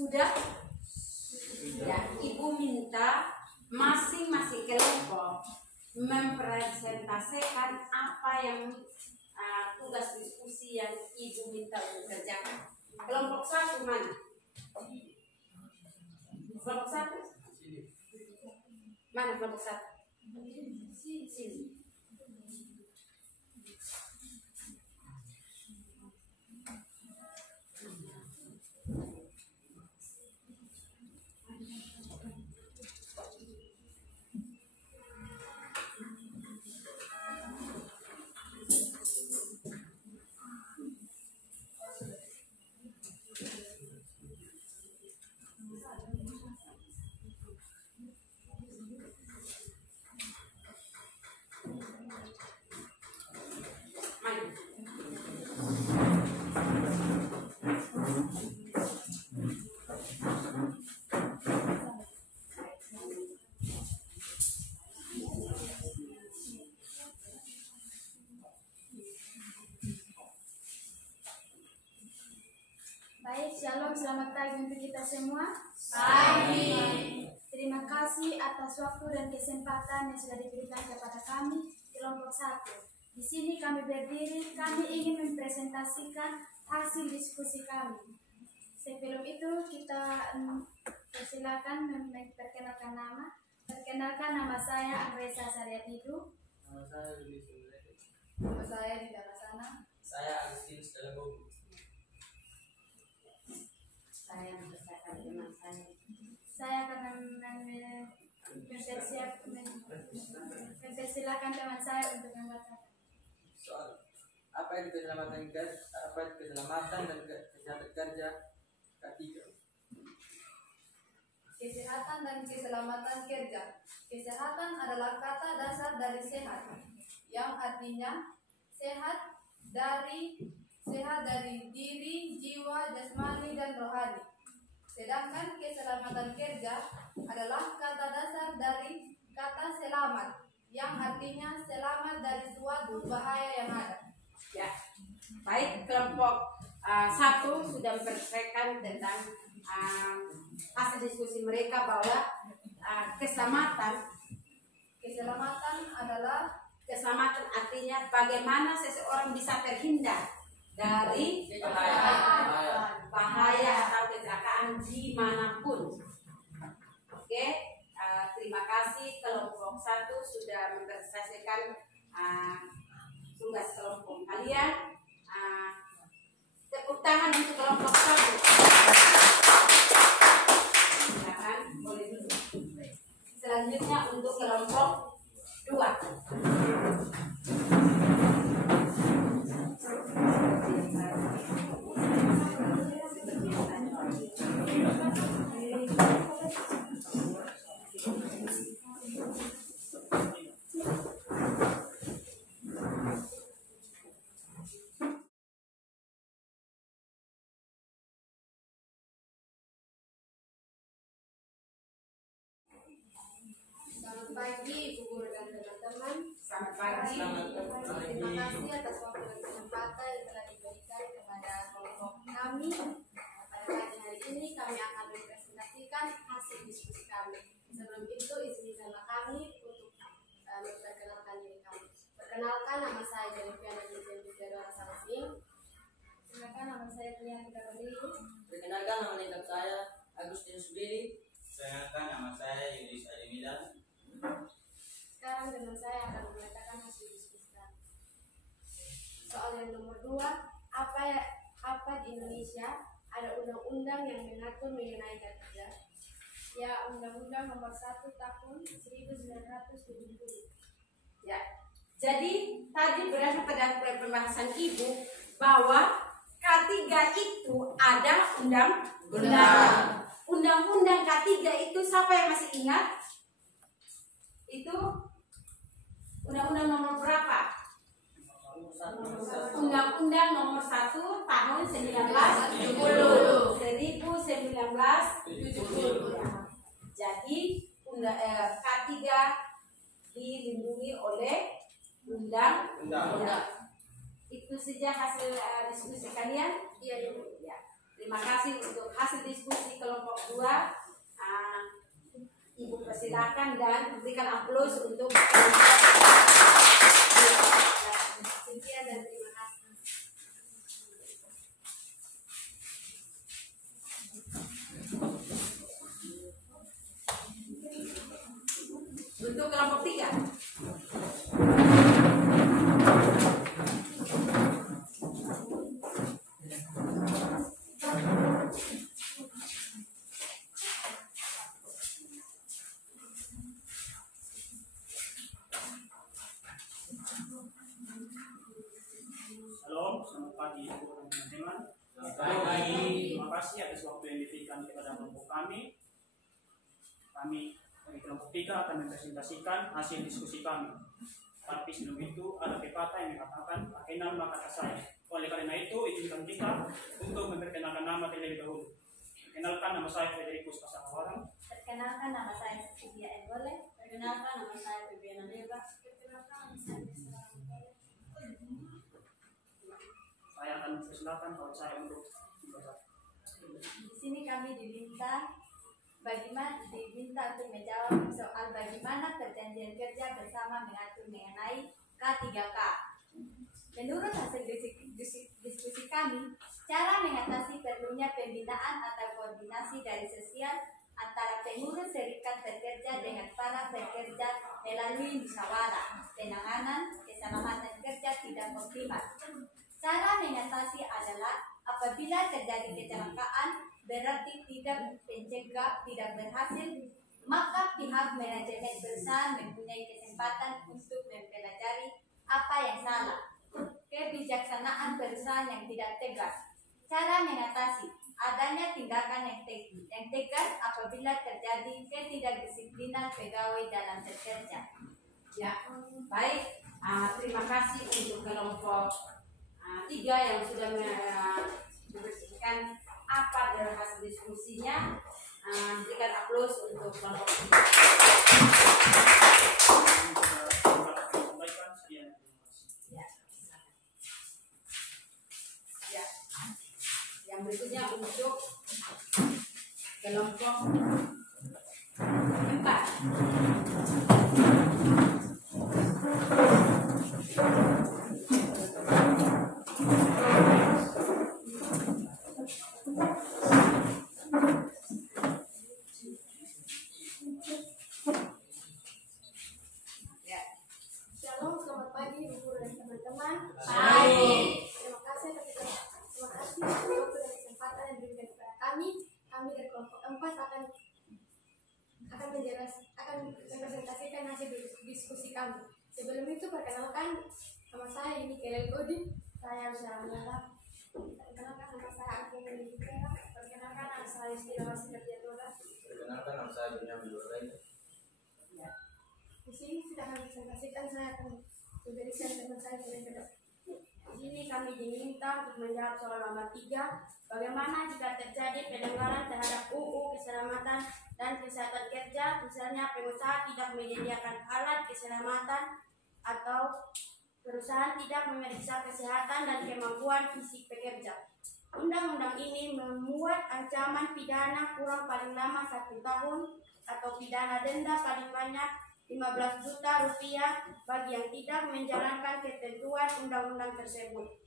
Sudah? Ya, Ibu minta masing-masing kelompok mempresentasikan apa yang tugas diskusi yang Ibu minta untuk kerjakan. Kelompok 1 mana? Kelompok 1? Mana kelompok 1? Sini. Baik, shalom, selamat pagi untuk kita semua. Pagi. Terima kasih atas waktu dan kesempatan yang sudah diberikan kepada kami kelompok 1. Di sini kami berdiri, kami ingin mempresentasikan hasil diskusi kami. Sebelum itu kita persilakan memperkenalkan nama. Perkenalkan, nama saya Andresa Saryatidu. Nama saya Rudi Sumberede. Nama saya di dalam sana. Saya Agustinus Dalagogu. Saya mempersiapkan teman saya. Saya akan mempersilakan teman saya untuk membacakan. Soal apa itu keselamatan dan kesehatan kerja ketiga. Kesehatan dan keselamatan kerja. Kesehatan adalah kata dasar dari sehat, yang artinya sehat dari diri, jiwa, jasmani, dan rohani. Sedangkan keselamatan kerja adalah kata dasar dari kata selamat, yang artinya selamat dari suatu bahaya yang ada. Ya, baik, kelompok 1 sudah mempersiapkan tentang hasil diskusi mereka bahwa keselamatan artinya bagaimana seseorang bisa terhindar dari bahaya atau kecelakaan dimanapun. Oke, terima kasih kelompok 1 sudah mempresentasikan tugas kelompok kalian. Tepuk tangan untuk kelompok 1. Silakan, boleh duduk. Selanjutnya untuk kelompok 2. Selamat pagi, Ibu Guru dan teman-teman. Selamat pagi. Terima kasih atas waktu dan kesempatan yang telah diberikan kepada kelompok kami. Pada pagi hari ini kami akan mempresentasikan hasil diskusi kami. Sebelum itu, izinkanlah kami untuk memperkenalkan diri kami. Perkenalkan, nama saya Jeliviana Jeliviana Sangsing. Silakan, nama saya Priyanti Kabeli. Perkenalkan, nama lengkap saya Agustinus Bili. Perkenalkan, nama saya Yudis Adimidan. Sekarang teman saya akan mengatakan hasil diskusi kami. Soal yang nomor 2, apa di Indonesia ada undang-undang yang mengatur mengenai kerja? Ya, Undang-Undang Nomor 1 Tahun 1970. Ya, jadi tadi berdasarkan pada pembahasan Ibu bahwa K3 itu ada undang-undang. Undang-undang K3 itu siapa yang masih ingat? Itu undang-undang nomor berapa? Undang-undang nomor 1 tahun 1970. 1970. Jadi K3 dilindungi oleh undang-undang. Itu saja hasil diskusi kalian. Iya, Ibu. Ya. Terima kasih untuk hasil diskusi kelompok ketua. Ibu persilakan dan berikan aplaus untuk Cynthia dan terima kasih. untuk kelompok 3. Shalom, selamat pagi Ibu dan teman-teman. Selamat pagi. Terima kasih atas waktu yang diberikan kepada kelompok kami. Kami dari kelompok 3 akan mempresentasikan hasil diskusi kami. Tapi sebelum itu ada pepatah yang mengatakan, "Kenal maka tak sayang." Oleh karena itu, izinkan kita untuk memperkenalkan nama terlebih dahulu. Perkenalkan, nama saya Frederikus Pasakawaran. Perkenalkan, nama saya Cynthia Ebole. Perkenalkan, nama saya Febiana Neva. Perkenalkan, nama saya Sarah Ebole. Saya akan mempersilahkan kawan saya untuk membaca. Di sini kami diminta untuk menjawab soal bagaimana perjanjian kerja bersama mengatur mengenai K3K. Menurut hasil diskusi kami, cara mengatasi perlunya pembinaan atau koordinasi dari sosial antara pengurus serikat pekerja dengan para pekerja melalui musyawarah penanganan keselamatan kerja tidak optimal. Cara mengatasi adalah apabila terjadi kecelakaan berarti tidak berhasil, maka pihak manajemen perusahaan mempunyai kesempatan untuk mempelajari apa yang salah. Kebijaksanaan perusahaan yang tidak tegas. Cara mengatasi adanya tindakan yang tegas apabila terjadi ketidakdisiplinan pegawai dalam bekerja. Ya, baik. Terima kasih untuk kelompok 3 yang sudah membersihkan apa dari hasil diskusinya. Berikan aplaus untuk kelompok 3. Ya. Ya. Yang berikutnya untuk kelompok 4. Shalom, selamat pagi Ibu dan teman-teman. Baik. Terima kasih atas waktu dan kesempatan yang diberikan kepada kami. Kami dari kelompok 4 akan mempresentasikan hasil diskusi kami. Sebelum itu perkenalkan, nama saya ini Kelel Godin. Saya Sarah Nara. Perkenalkan, nama saya Arki Melitera. Perkenalkan, nama saya Stila Sinergiatoda. Perkenalkan, nama saya Benyamin Durai. Di sini kita akan presentasikan, saya akan memberikan teman saya yang Di sini kami diminta untuk menjawab soal nomor 3. Bagaimana jika terjadi pelanggaran terhadap UU Keselamatan dan Kesehatan Kerja, misalnya pengusaha tidak menyediakan alat keselamatan atau perusahaan tidak memeriksa kesehatan dan kemampuan fisik pekerja. Undang-undang ini memuat ancaman pidana kurang paling lama 1 tahun atau pidana denda paling banyak 15 juta rupiah bagi yang tidak menjalankan ketentuan undang-undang tersebut.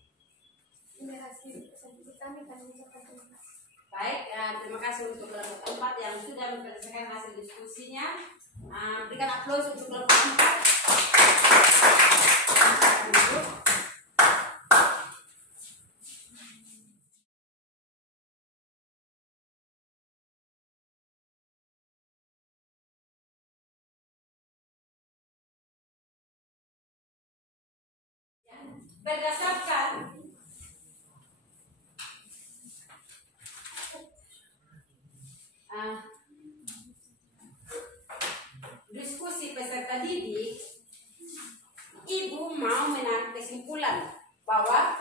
Ini hasil presentasi kami ucapkan terima kasih. Baik, terima kasih untuk kelompok 4 yang sudah mempresentasikan hasil diskusinya. Berikan aplaus untuk kelompok 4. Berdasarkan diskusi peserta didik, Ibu mau menarik kesimpulan bahwa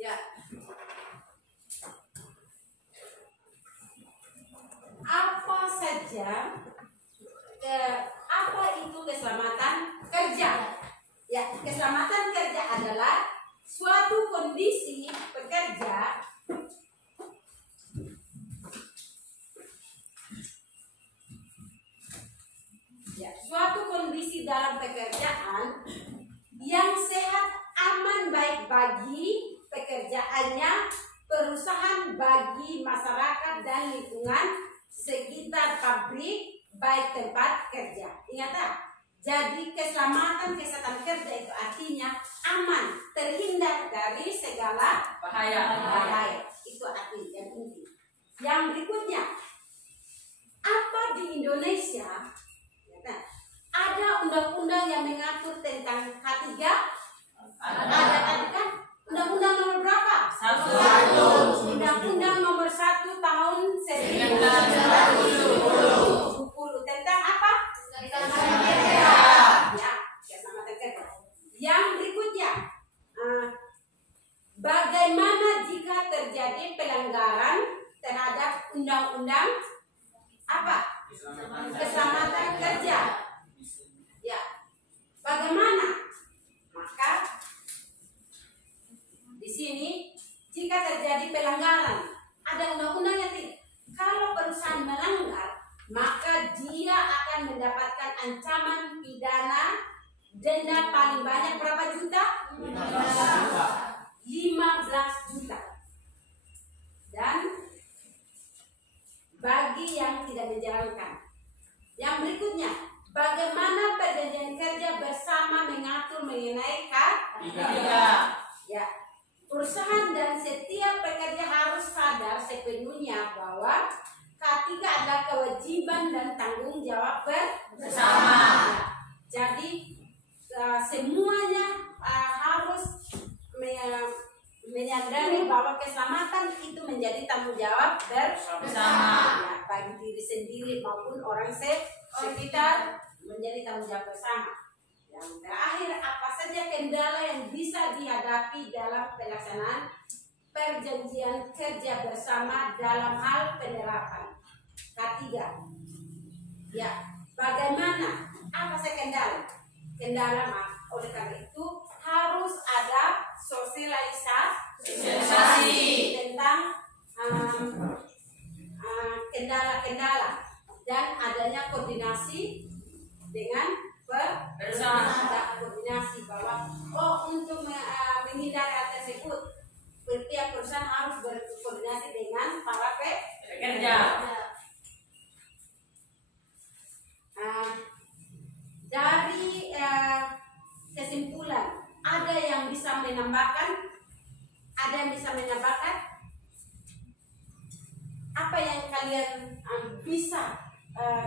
ya, apa saja apa itu keselamatan kerja. keselamatan kerja adalah suatu kondisi pekerja suatu kondisi dalam pekerjaan yang sehat, aman, baik bagi pekerjaannya, perusahaan, bagi masyarakat dan lingkungan sekitar pabrik, baik tempat kerja. Ingat tak? Jadi keselamatan kesehatan kerja itu artinya aman, terhindar dari segala bahaya. Itu arti yang inti. Yang berikutnya, apa di Indonesia ada undang-undang yang mengatur tentang K3? Ada tadi kan? Undang-undang nomor berapa? 1. Undang-undang nomor 1 tahun 1970 tentang apa? Ya, keselamatan kerja. Yang berikutnya, bagaimana jika terjadi pelanggaran terhadap undang-undang apa? Keselamatan kerja. Ya, bagaimana? Maka di sini jika terjadi pelanggaran, ada undang-undangnya tidak? Kalau perusahaan melanggar, maka dia akan mendapatkan ancaman pidana denda paling banyak berapa juta? 15 juta. Dan bagi yang tidak menjalankan. Yang berikutnya, bagaimana perjanjian kerja bersama mengatur mengenai K3? Ya, perusahaan dan setiap pekerja harus sadar sepenuhnya bahwa K3 adalah kewajiban dan tanggung jawab bersama. Ya, jadi semuanya harus menyadari bahwa keselamatan itu menjadi tanggung jawab bersama, ya, bagi diri sendiri maupun orang sekitar menjadi tanggung jawab bersama. Yang terakhir, apa saja kendala yang bisa dihadapi dalam pelaksanaan perjanjian kerja bersama dalam hal penerapan K3? Ya, bagaimana? Apa saja kendala? Oleh karena itu harus ada sosialisasi tentang kendala-kendala dan adanya koordinasi dengan bersama. Koordinasi bahwa untuk menghindari hal tersebut, pihak perusahaan harus berkoordinasi dengan para pekerja. Dari kesimpulan, ada yang bisa menambahkan? Apa yang kalian bisa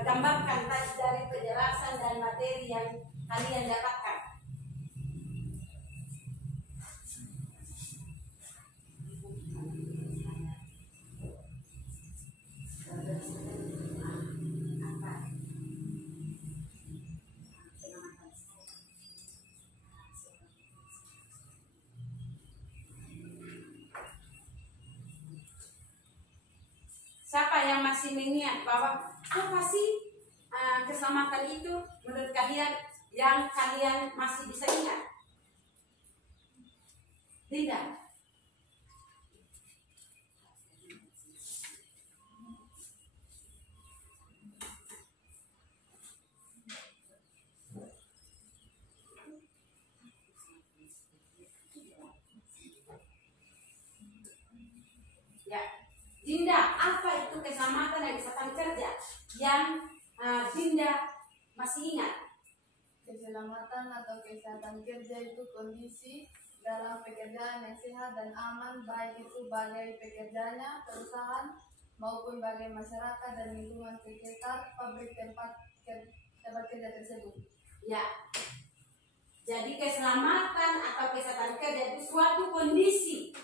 gambarkan tadi dari penjelasan dan materi yang kalian dapatkan? Siapa yang masih mengingat bahwa apa sih keselamatan itu menurut kalian yang kalian masih bisa ingat? Tidak? Ya. Dinda, apa itu keselamatan dan kesehatan kerja yang Dinda masih ingat? Keselamatan atau kesehatan kerja itu kondisi dalam pekerjaan yang sehat dan aman, baik itu bagi pekerjanya, perusahaan, maupun bagi masyarakat dan lingkungan sekitar pabrik tempat kerja tersebut. Ya, jadi keselamatan atau kesehatan kerja itu suatu kondisi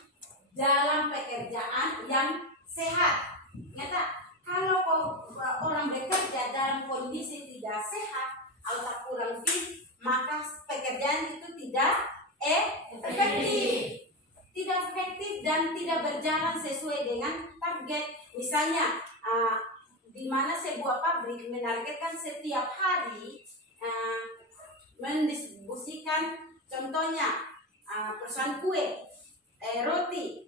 dalam pekerjaan yang sehat. Nyata, kalau orang bekerja dalam kondisi tidak sehat atau kurang fit, maka pekerjaan itu tidak efektif. Tidak efektif dan tidak berjalan sesuai dengan target. Misalnya, di mana sebuah pabrik menargetkan setiap hari mendistribusikan Contohnya perusahaan kue, roti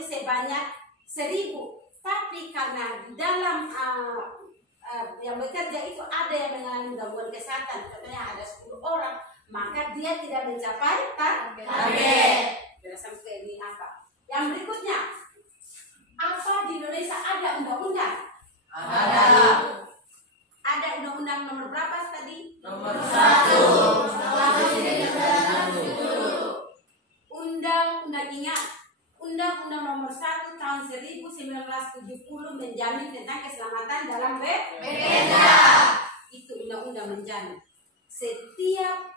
sebanyak 1.000, tapi karena di dalam yang bekerja itu ada yang mengalami gangguan kesehatan, contohnya ada 10 orang, maka dia tidak mencapai target. Tidak sampai ini apa? Yang berikutnya, apa di Indonesia ada undang-undang? Ada undang-undang nomor berapa tadi? Nomor 1. Undang-undang ingat, Undang-Undang nomor 1 tahun 1970 menjamin tentang keselamatan dalam bekerja. Itu undang-undang menjamin setiap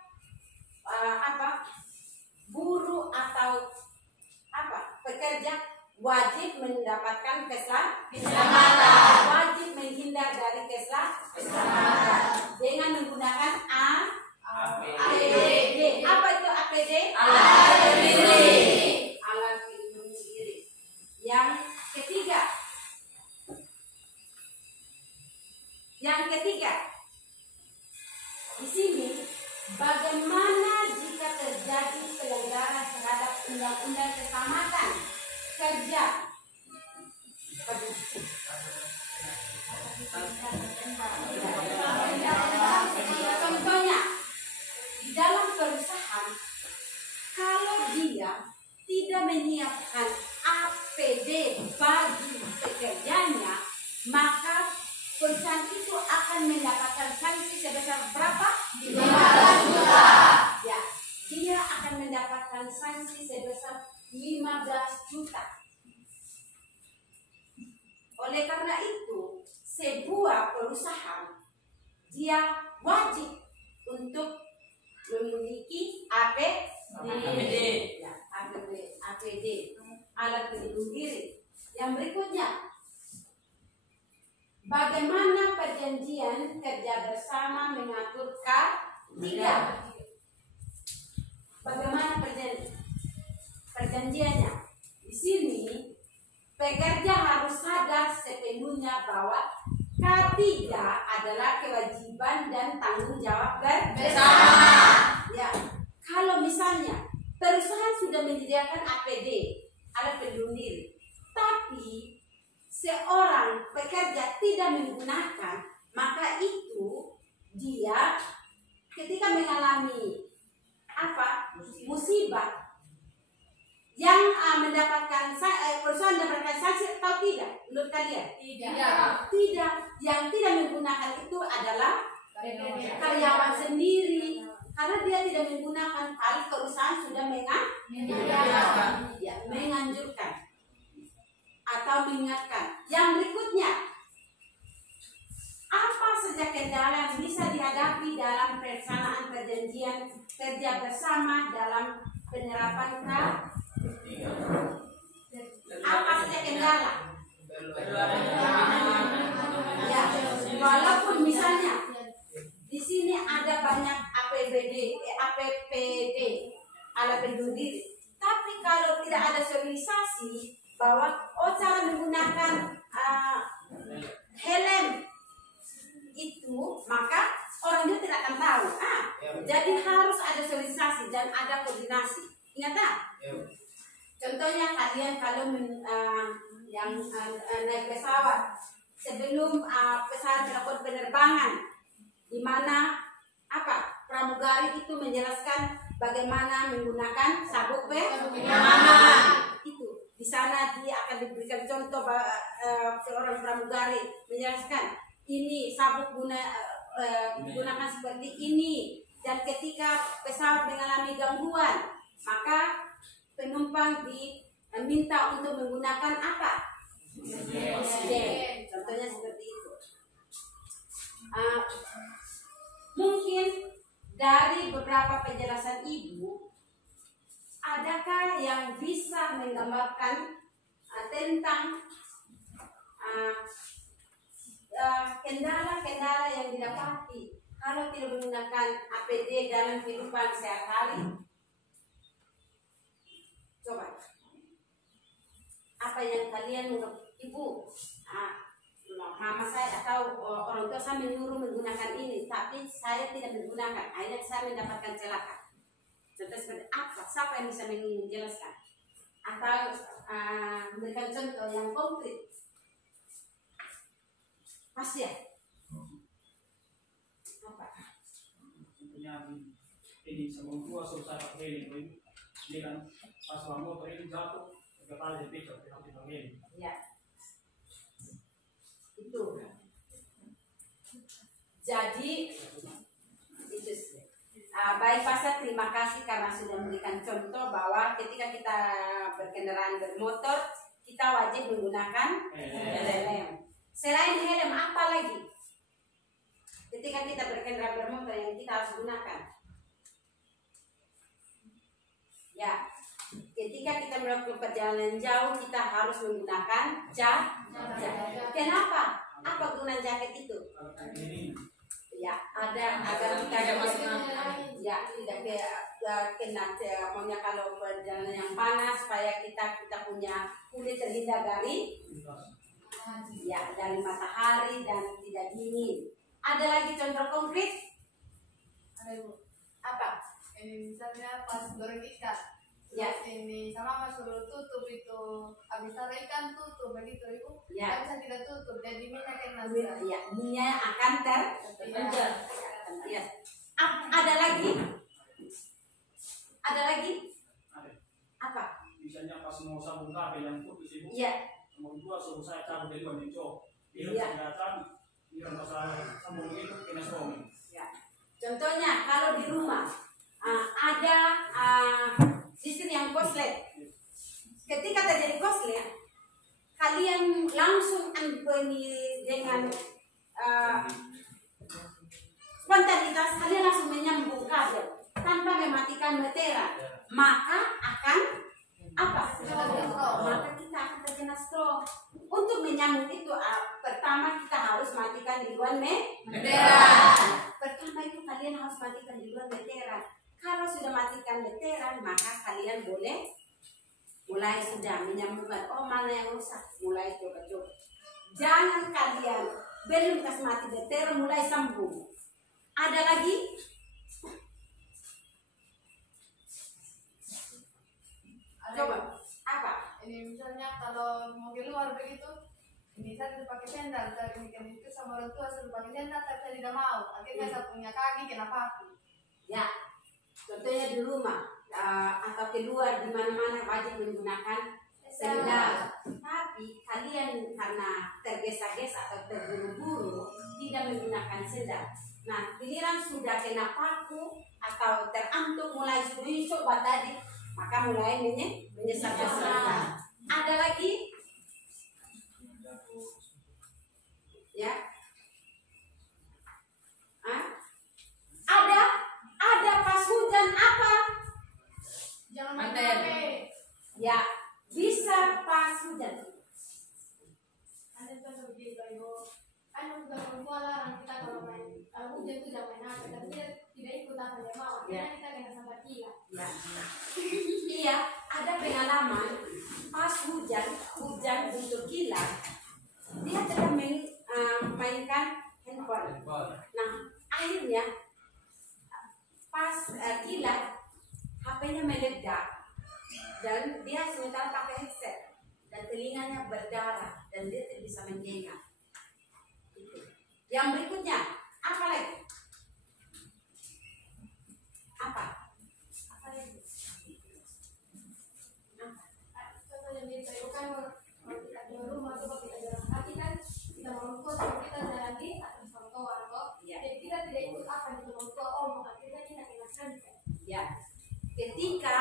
buruh atau pekerja wajib mendapatkan keselamatan, wajib menghindar dari keselamatan dengan menggunakan APD. Apa itu APD? Alat pelindung diri. Yang ketiga, di sini bagaimana jika terjadi pelanggaran terhadap undang-undang keselamatan kerja? Contohnya, di dalam perusahaan, kalau dia tidak menyiapkan APD bagi pekerjanya, maka perusahaan itu akan mendapatkan sanksi sebesar berapa? 15 juta. Ya, dia akan mendapatkan sanksi sebesar 15 juta. Oleh karena itu, sebuah perusahaan dia wajib untuk memiliki APD. Ya, APD, alat pelindung diri. Yang berikutnya, bagaimana perjanjian kerja bersama mengatur K3? Bagaimana perjanjiannya? Di sini pekerja harus sadar sepenuhnya bahwa K3 adalah kewajiban dan tanggung jawab bersama. Ya, kalau misalnya perusahaan sudah menyediakan APD, alat pelindung diri, tapi seorang pekerja tidak menggunakan, maka itu dia ketika mengalami musibah yang mendapatkan perusahaan mendapatkan sanksi atau tidak menurut kalian? Tidak. Yang tidak menggunakan itu adalah karyawan sendiri, karena dia tidak menggunakan, kali perusahaan sudah menganjurkan atau mengingatkan. Yang berikutnya, apa saja kendala yang bisa dihadapi dalam pelaksanaan perjanjian kerja bersama dalam penerapan apa saja kendala? Ya, walaupun misalnya di sini ada banyak APD, alat pelindung diri, tapi kalau tidak ada sosialisasi bahwa cara menggunakan helm itu, maka orang itu tidak akan tahu. Jadi harus ada sosialisasi dan ada koordinasi. Ingat tak? Contohnya kalian kalau naik pesawat, sebelum pesawat melakukan penerbangan, di mana pramugari itu menjelaskan bagaimana menggunakan sabuk pengaman. Itu di sana dia akan diberikan contoh seorang pramugari menjelaskan ini sabuk gunakan seperti ini, dan ketika pesawat mengalami gangguan, maka penumpang diminta untuk menggunakan oksigen. Contohnya seperti itu. Mungkin dari beberapa penjelasan Ibu, adakah yang bisa menggambarkan tentang kendala-kendala yang didapati kalau tidak menggunakan APD dalam kehidupan sehari-hari? Coba, apa yang kalian menurut Ibu? Mama saya atau orang tua saya menyuruh menggunakan ini, tapi saya tidak menggunakan, akhirnya saya mendapatkan celaka. Contoh seperti apa? Siapa yang bisa menjelaskan? Atau memberikan contoh yang konkret? Pasti ya? Apa? Contohnya ini sama tua suruh saya pakai ini, ini kan pas motor ini jatuh, kepala dipecah, tidak dipakai. Ya. Itu. Jadi itu sih. Baik Pastor, terima kasih karena sudah memberikan contoh bahwa ketika kita berkendaraan bermotor, kita wajib menggunakan helm. Selain helm, apa lagi? Ketika kita berkendaraan bermotor yang kita harus gunakan? Ya, ketika kita melakukan perjalanan jauh, kita harus menggunakan jaket. Kenapa? Apa gunanya jaket itu? Ya, ada agar kita tidak kena maunya kalau perjalanan yang panas, supaya kita punya kulit terhindar dari matahari dan tidak dingin. Ada lagi contoh konkret? Ada Ibu. Apa? Ini misalnya pas goreng ikan. Ya. Ini sama Mas suruh tutup itu, habis taruh ikan tutup begitu Ibu. Ya. Bisa tidak tutup, jadi minyak kena. Ya, minyak akan terpencar. Ya. Ada lagi? Ada lagi? Ada. Apa? Misalnya pas mau sambung kabel yang putus ibu, Iya. nomor 2 suruh saya cabut dari luar mencok. Dia Iya. datang, dia pas sambung itu kena suami. Ya. Contohnya kalau di rumah ada sistem yang koslet. Ketika terjadi koslet, kalian langsung dengan spontanitas kalian langsung menyambung kabel tanpa mematikan meteran, maka akan apa? Maka kita akan terkena stroke. Untuk menyambung itu pertama kita harus matikan duluan meteran. Pertama itu kalian harus matikan duluan meteran. Kalau sudah matikan meteran, maka kalian boleh mulai sudah menyambungkan. Oh, mana yang rusak? Mulai coba-coba. Jangan kalian belum kasih mati meteran mulai sambung. Ada lagi? Coba. Apa? Ini misalnya kalau mau keluar begitu, ini saya sudah pakai sendal, dari ini itu sama orang tua sudah pakai sendal, tapi saya tidak mau. Akhirnya saya punya kaki kena paku. Ya, contohnya di rumah atau keluar di mana-mana wajib menggunakan sendal. Tapi kalian karena tergesa-gesa atau terburu-buru tidak menggunakan sendal. Nah, giliran sudah kena paku atau terantuk mulai sudah coba tadi, maka mulai menyesal. Ada lagi? Ya. Ada pas hujan apa? Jangan main HP. Ya, bisa pas hujan. Ada contoh begitu Ibu. Kan juga orang tua larang kita kalau hujan itu jangan main HP, tapi dia tidak ikut apa dia mau. Akhirnya kita kena sampai gila. Ya. Iya, ada pengalaman pas hujan untuk kilat, dia sedang mainkan handphone. Nah, akhirnya pas kilat HP-nya meledak dan dia sementara pakai headset dan telinganya berdarah dan dia tidak bisa mendengar. Yang berikutnya apa lagi? Apa lagi? Contohnya begitu Ibu, kan kalau kita di rumah coba kita jalan kaki kan kita orang tua sama kita jalan di atas trotoar kok. Ya. Jadi kita tidak ikut apa yang orang tua omong, akhirnya kita kena santet. Ya, ketika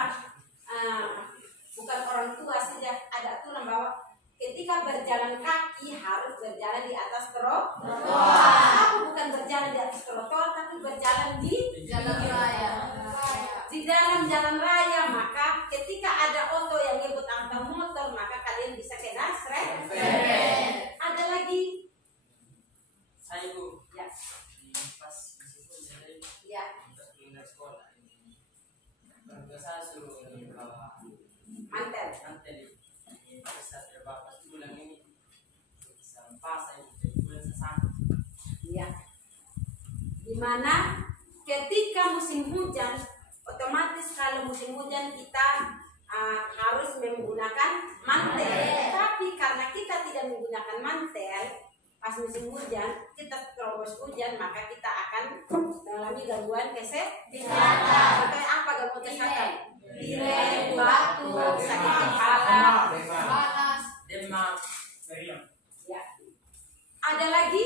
bukan orang tua saja ada aturan bahwa ketika berjalan kaki harus berjalan di atas trotoar. Aku bukan berjalan di atas trotoar, tapi berjalan di Jalan raya. di dalam jalan raya. Maka ketika ada oto yang ngebut antar motor, maka kalian bisa kena seret. Ada lagi? Saya Bu, Ya, pas disitu jadi ya, untuk pindah sekolah ini. Keluarga saya suruh bawa mantel. nanti ini bisa terbatas bulan ini bisa pas saya bulan sesakit. Ya. Dimana ketika musim hujan, otomatis kalau musim hujan kita harus menggunakan mantel. Tapi karena kita tidak menggunakan mantel pas musim hujan, kita terobos hujan, maka kita akan mengalami gangguan kesehatan. Seperti apa gangguan kesehatan? Pilek, batuk, sakit kepala, panas, demam. ya. Ada lagi?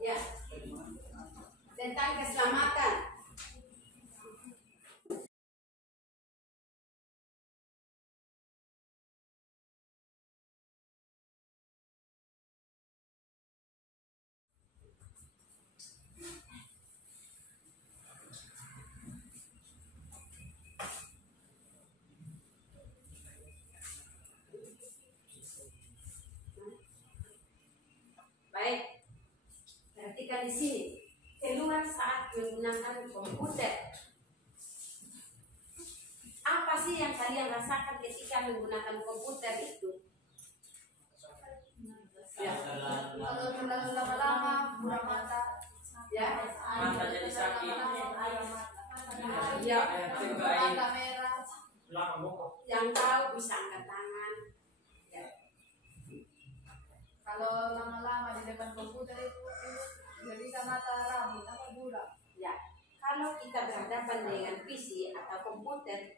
Ya, tentang keselamatan. Baik. Perhatikan di sini, keluar saat menggunakan komputer. Apa sih yang kalian rasakan ketika menggunakan komputer itu? Ya, kalau terlalu lama-lama buram mata, ya, Mata jadi sakit. ya. mata merah. Yang tahu bisa angkat tangan. Ya, Kalau lama-lama di depan komputer itu nggak bisa mata rambut apa buram. ya. Kalau kita berhadapan dengan PC atau komputer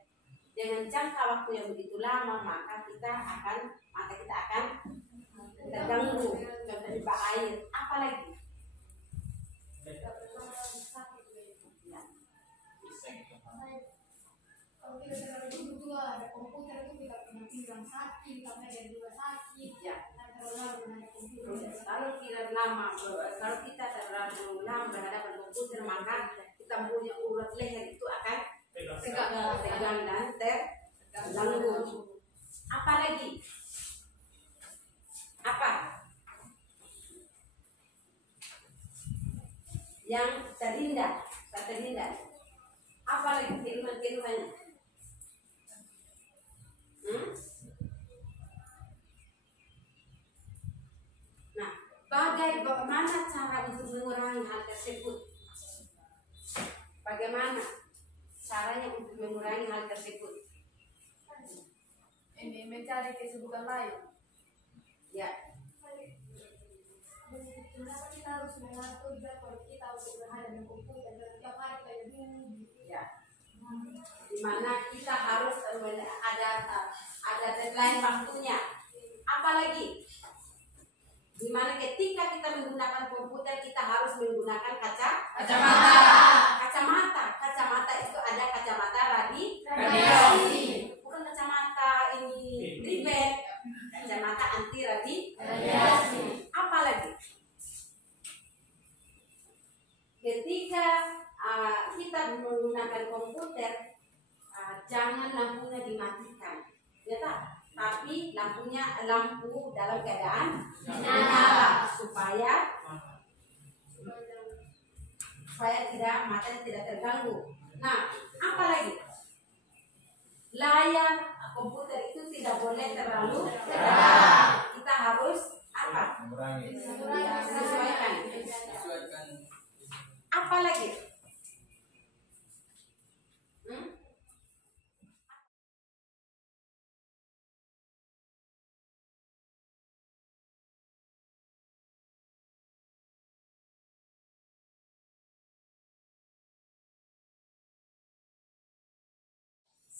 dengan jangka waktu yang begitu lama, maka mata kita akan terganggu. Contohnya bak air, apalagi? Ya. Kalau kita terlalu dulu juga ada komputer itu kita punya pinggang sakit, kita ada juga sakit. Ya. Terlalu lama dengan komputer. Kalau kita terlalu lama berhadapan komputer, maka kita punya urat leher itu akan tegang dan terganggu. Apalagi? Apa? Yang terindah. Apalagi keluhan-keluhannya? Nah, bagaimana cara untuk mengurangi hal tersebut? Bagaimana caranya untuk mengurangi hal tersebut? Ini mencari kesibukan lain. Ya, Kenapa kita harus mengatur jadwal kita untuk berhadapan dengan komputer dan tiap hari kayak dulu? ya. Dimana kita harus ada deadline waktunya. Apalagi? Dimana ketika kita menggunakan komputer kita harus menggunakan kacamata itu ada kacamata radiasi, bukan kacamata ini ribet, kacamata anti radiasi. Apalagi ketika kita menggunakan komputer, jangan lampunya dimatikan, ya tak? Tapi lampu dalam keadaan nyala supaya matanya tidak terganggu. Nah, apalagi layar komputer itu tidak boleh terlalu terang. Kita harus apa? Sesuaikan. Apalagi?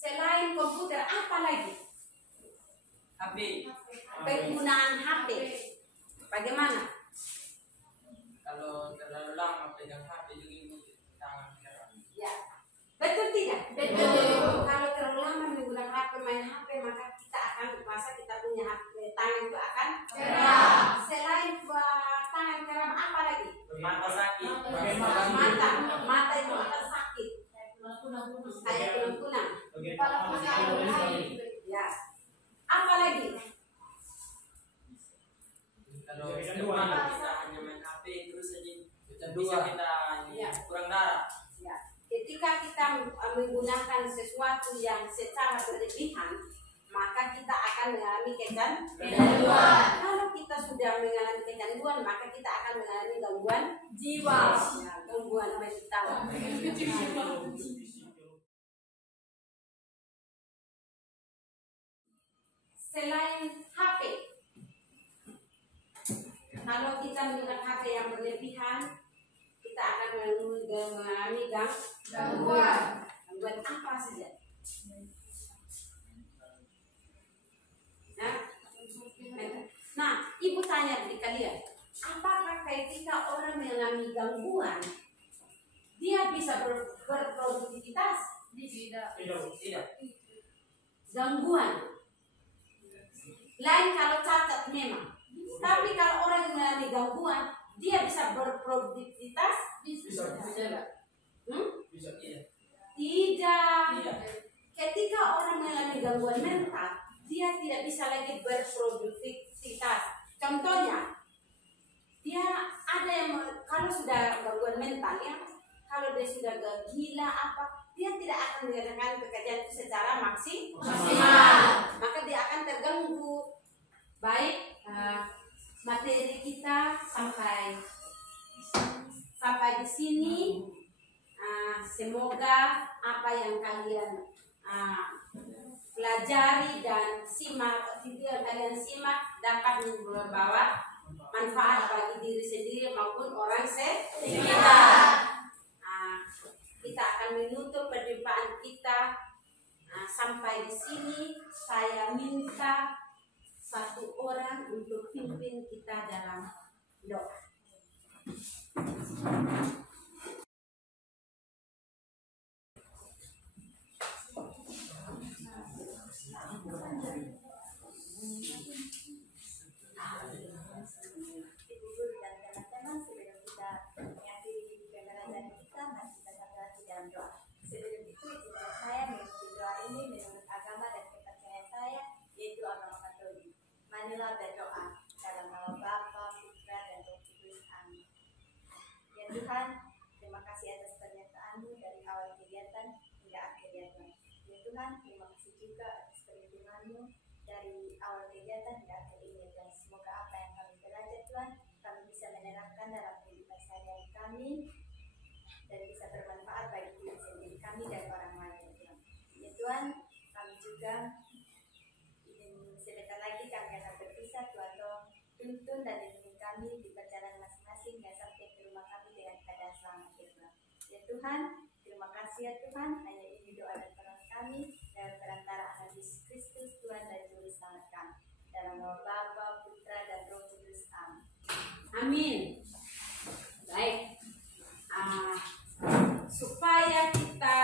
Selain komputer, apa lagi? HP. Penggunaan HP. Bagaimana? Kalau terlalu lama pegang HP juga ibu tangan merah. Ya. Betul tidak? Betul. Kalau terlalu lama menggunakan HP, main HP, maka kita akan merasa kita punya tangan itu akan keram. Selain tangan keram, apa lagi? Mata sakit. Mata itu akan sakit. Kayak tulang Walaupun ada lain. Ya. Apa lagi? Kalau Bisa setiap dua. malam kita hanya main HP terus saja Bisa bisa dua. kita Ya. kurang darah. Ya. Ketika kita menggunakan sesuatu yang secara berlebihan, maka kita akan mengalami kecanduan. Kalau kita sudah mengalami kecanduan, maka kita akan mengalami gangguan jiwa, ya, gangguan mental. Selain HP, kalau kita menggunakan HP yang berlebihan, kita akan mengalami gangguan apa saja. Nah, ibu tanya di kalian, apakah ketika orang mengalami gangguan, dia bisa berproduktivitas? Tidak. Gangguan. Lain kalau cacat memang. Tapi kalau orang yang mengalami gangguan, dia bisa berproduktivitas? Bisa. Bisa. Tidak. Ketika orang mengalami gangguan mental, dia tidak bisa lagi berproduktivitas. Contohnya, dia ada yang kalau sudah gangguan mental ya, kalau dia sudah gila apa, dia tidak akan mengerjakan pekerjaan itu secara maksimal. Maka dia akan terganggu. Baik, materi kita sampai di sini. Semoga apa yang kalian pelajari dan simak video yang kalian simak dapat membawa manfaat bagi diri sendiri maupun orang sekitar. Kita akan menutup perjumpaan kita sampai di sini. Saya minta satu orang untuk pimpin kita dalam doa. Ibu guru dan teman-teman, sebelum kita mengakhiri pembelajaran kita, mari kita satu dalam doa. Sebelum itu, izinkan saya mengikuti doa ini menurut agama dan kepercayaan saya, yaitu agama Katolik. Marilah berdoa dalam nama Bapa, Putra, dan Roh Kudus. Amin. Ya Tuhan, terima kasih atas pernyataan-Mu dari awal kegiatan hingga akhirnya Tuhan. Ya Tuhan, terima kasih juga atas perlindungan-Mu dari awal kegiatan hingga akhir ini Tuhan. Semoga apa yang kami belajar Tuhan, kami bisa menerapkan dalam kehidupan sehari-hari kami dan bisa bermanfaat bagi diri sendiri kami dan orang lain Tuhan. Ya Tuhan, kami juga ingin sebentar lagi kami akan berpisah Tuhan. Tolong tuntun dan lindungi kami di perjalanan masing-masing dan sampai ke rumah kami dengan keadaan selamat ya Tuhan. Ya Tuhan, terima kasih ya Tuhan. Hanya ini doa dan permohonan kami dalam perantara anak Yesus Kristus Tuhan dan Juru Selamat kami. Dalam nama Bapa, Putra, dan Roh Kudus. Amin. Amin. Baik. Supaya kita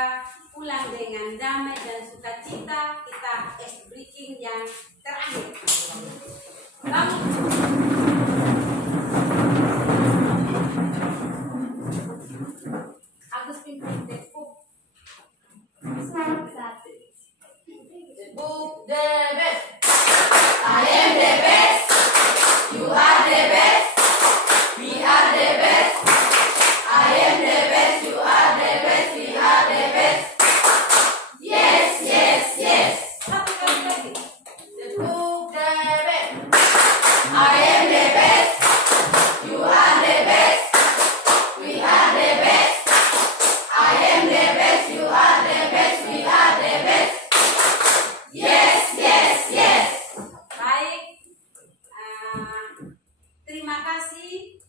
pulang dengan damai dan sukacita, kita ice breaking yang terakhir. Bangun. Agus pimpin tepuk. Satu. Tepuk the best. I am the best. You are the best. We are the best. I am the best. You are the best. We are the best. Yes, yes, yes. Satu kali lagi. Tepuk the best. I am the best. You are the best. We are the best. I am the best. You are the best. We are the best. Yes, yes, yes. Baik, terima kasih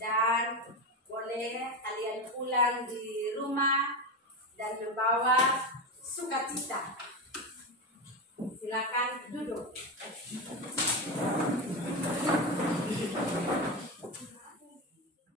dan boleh kalian pulang di rumah dan membawa sukacita. Silakan duduk.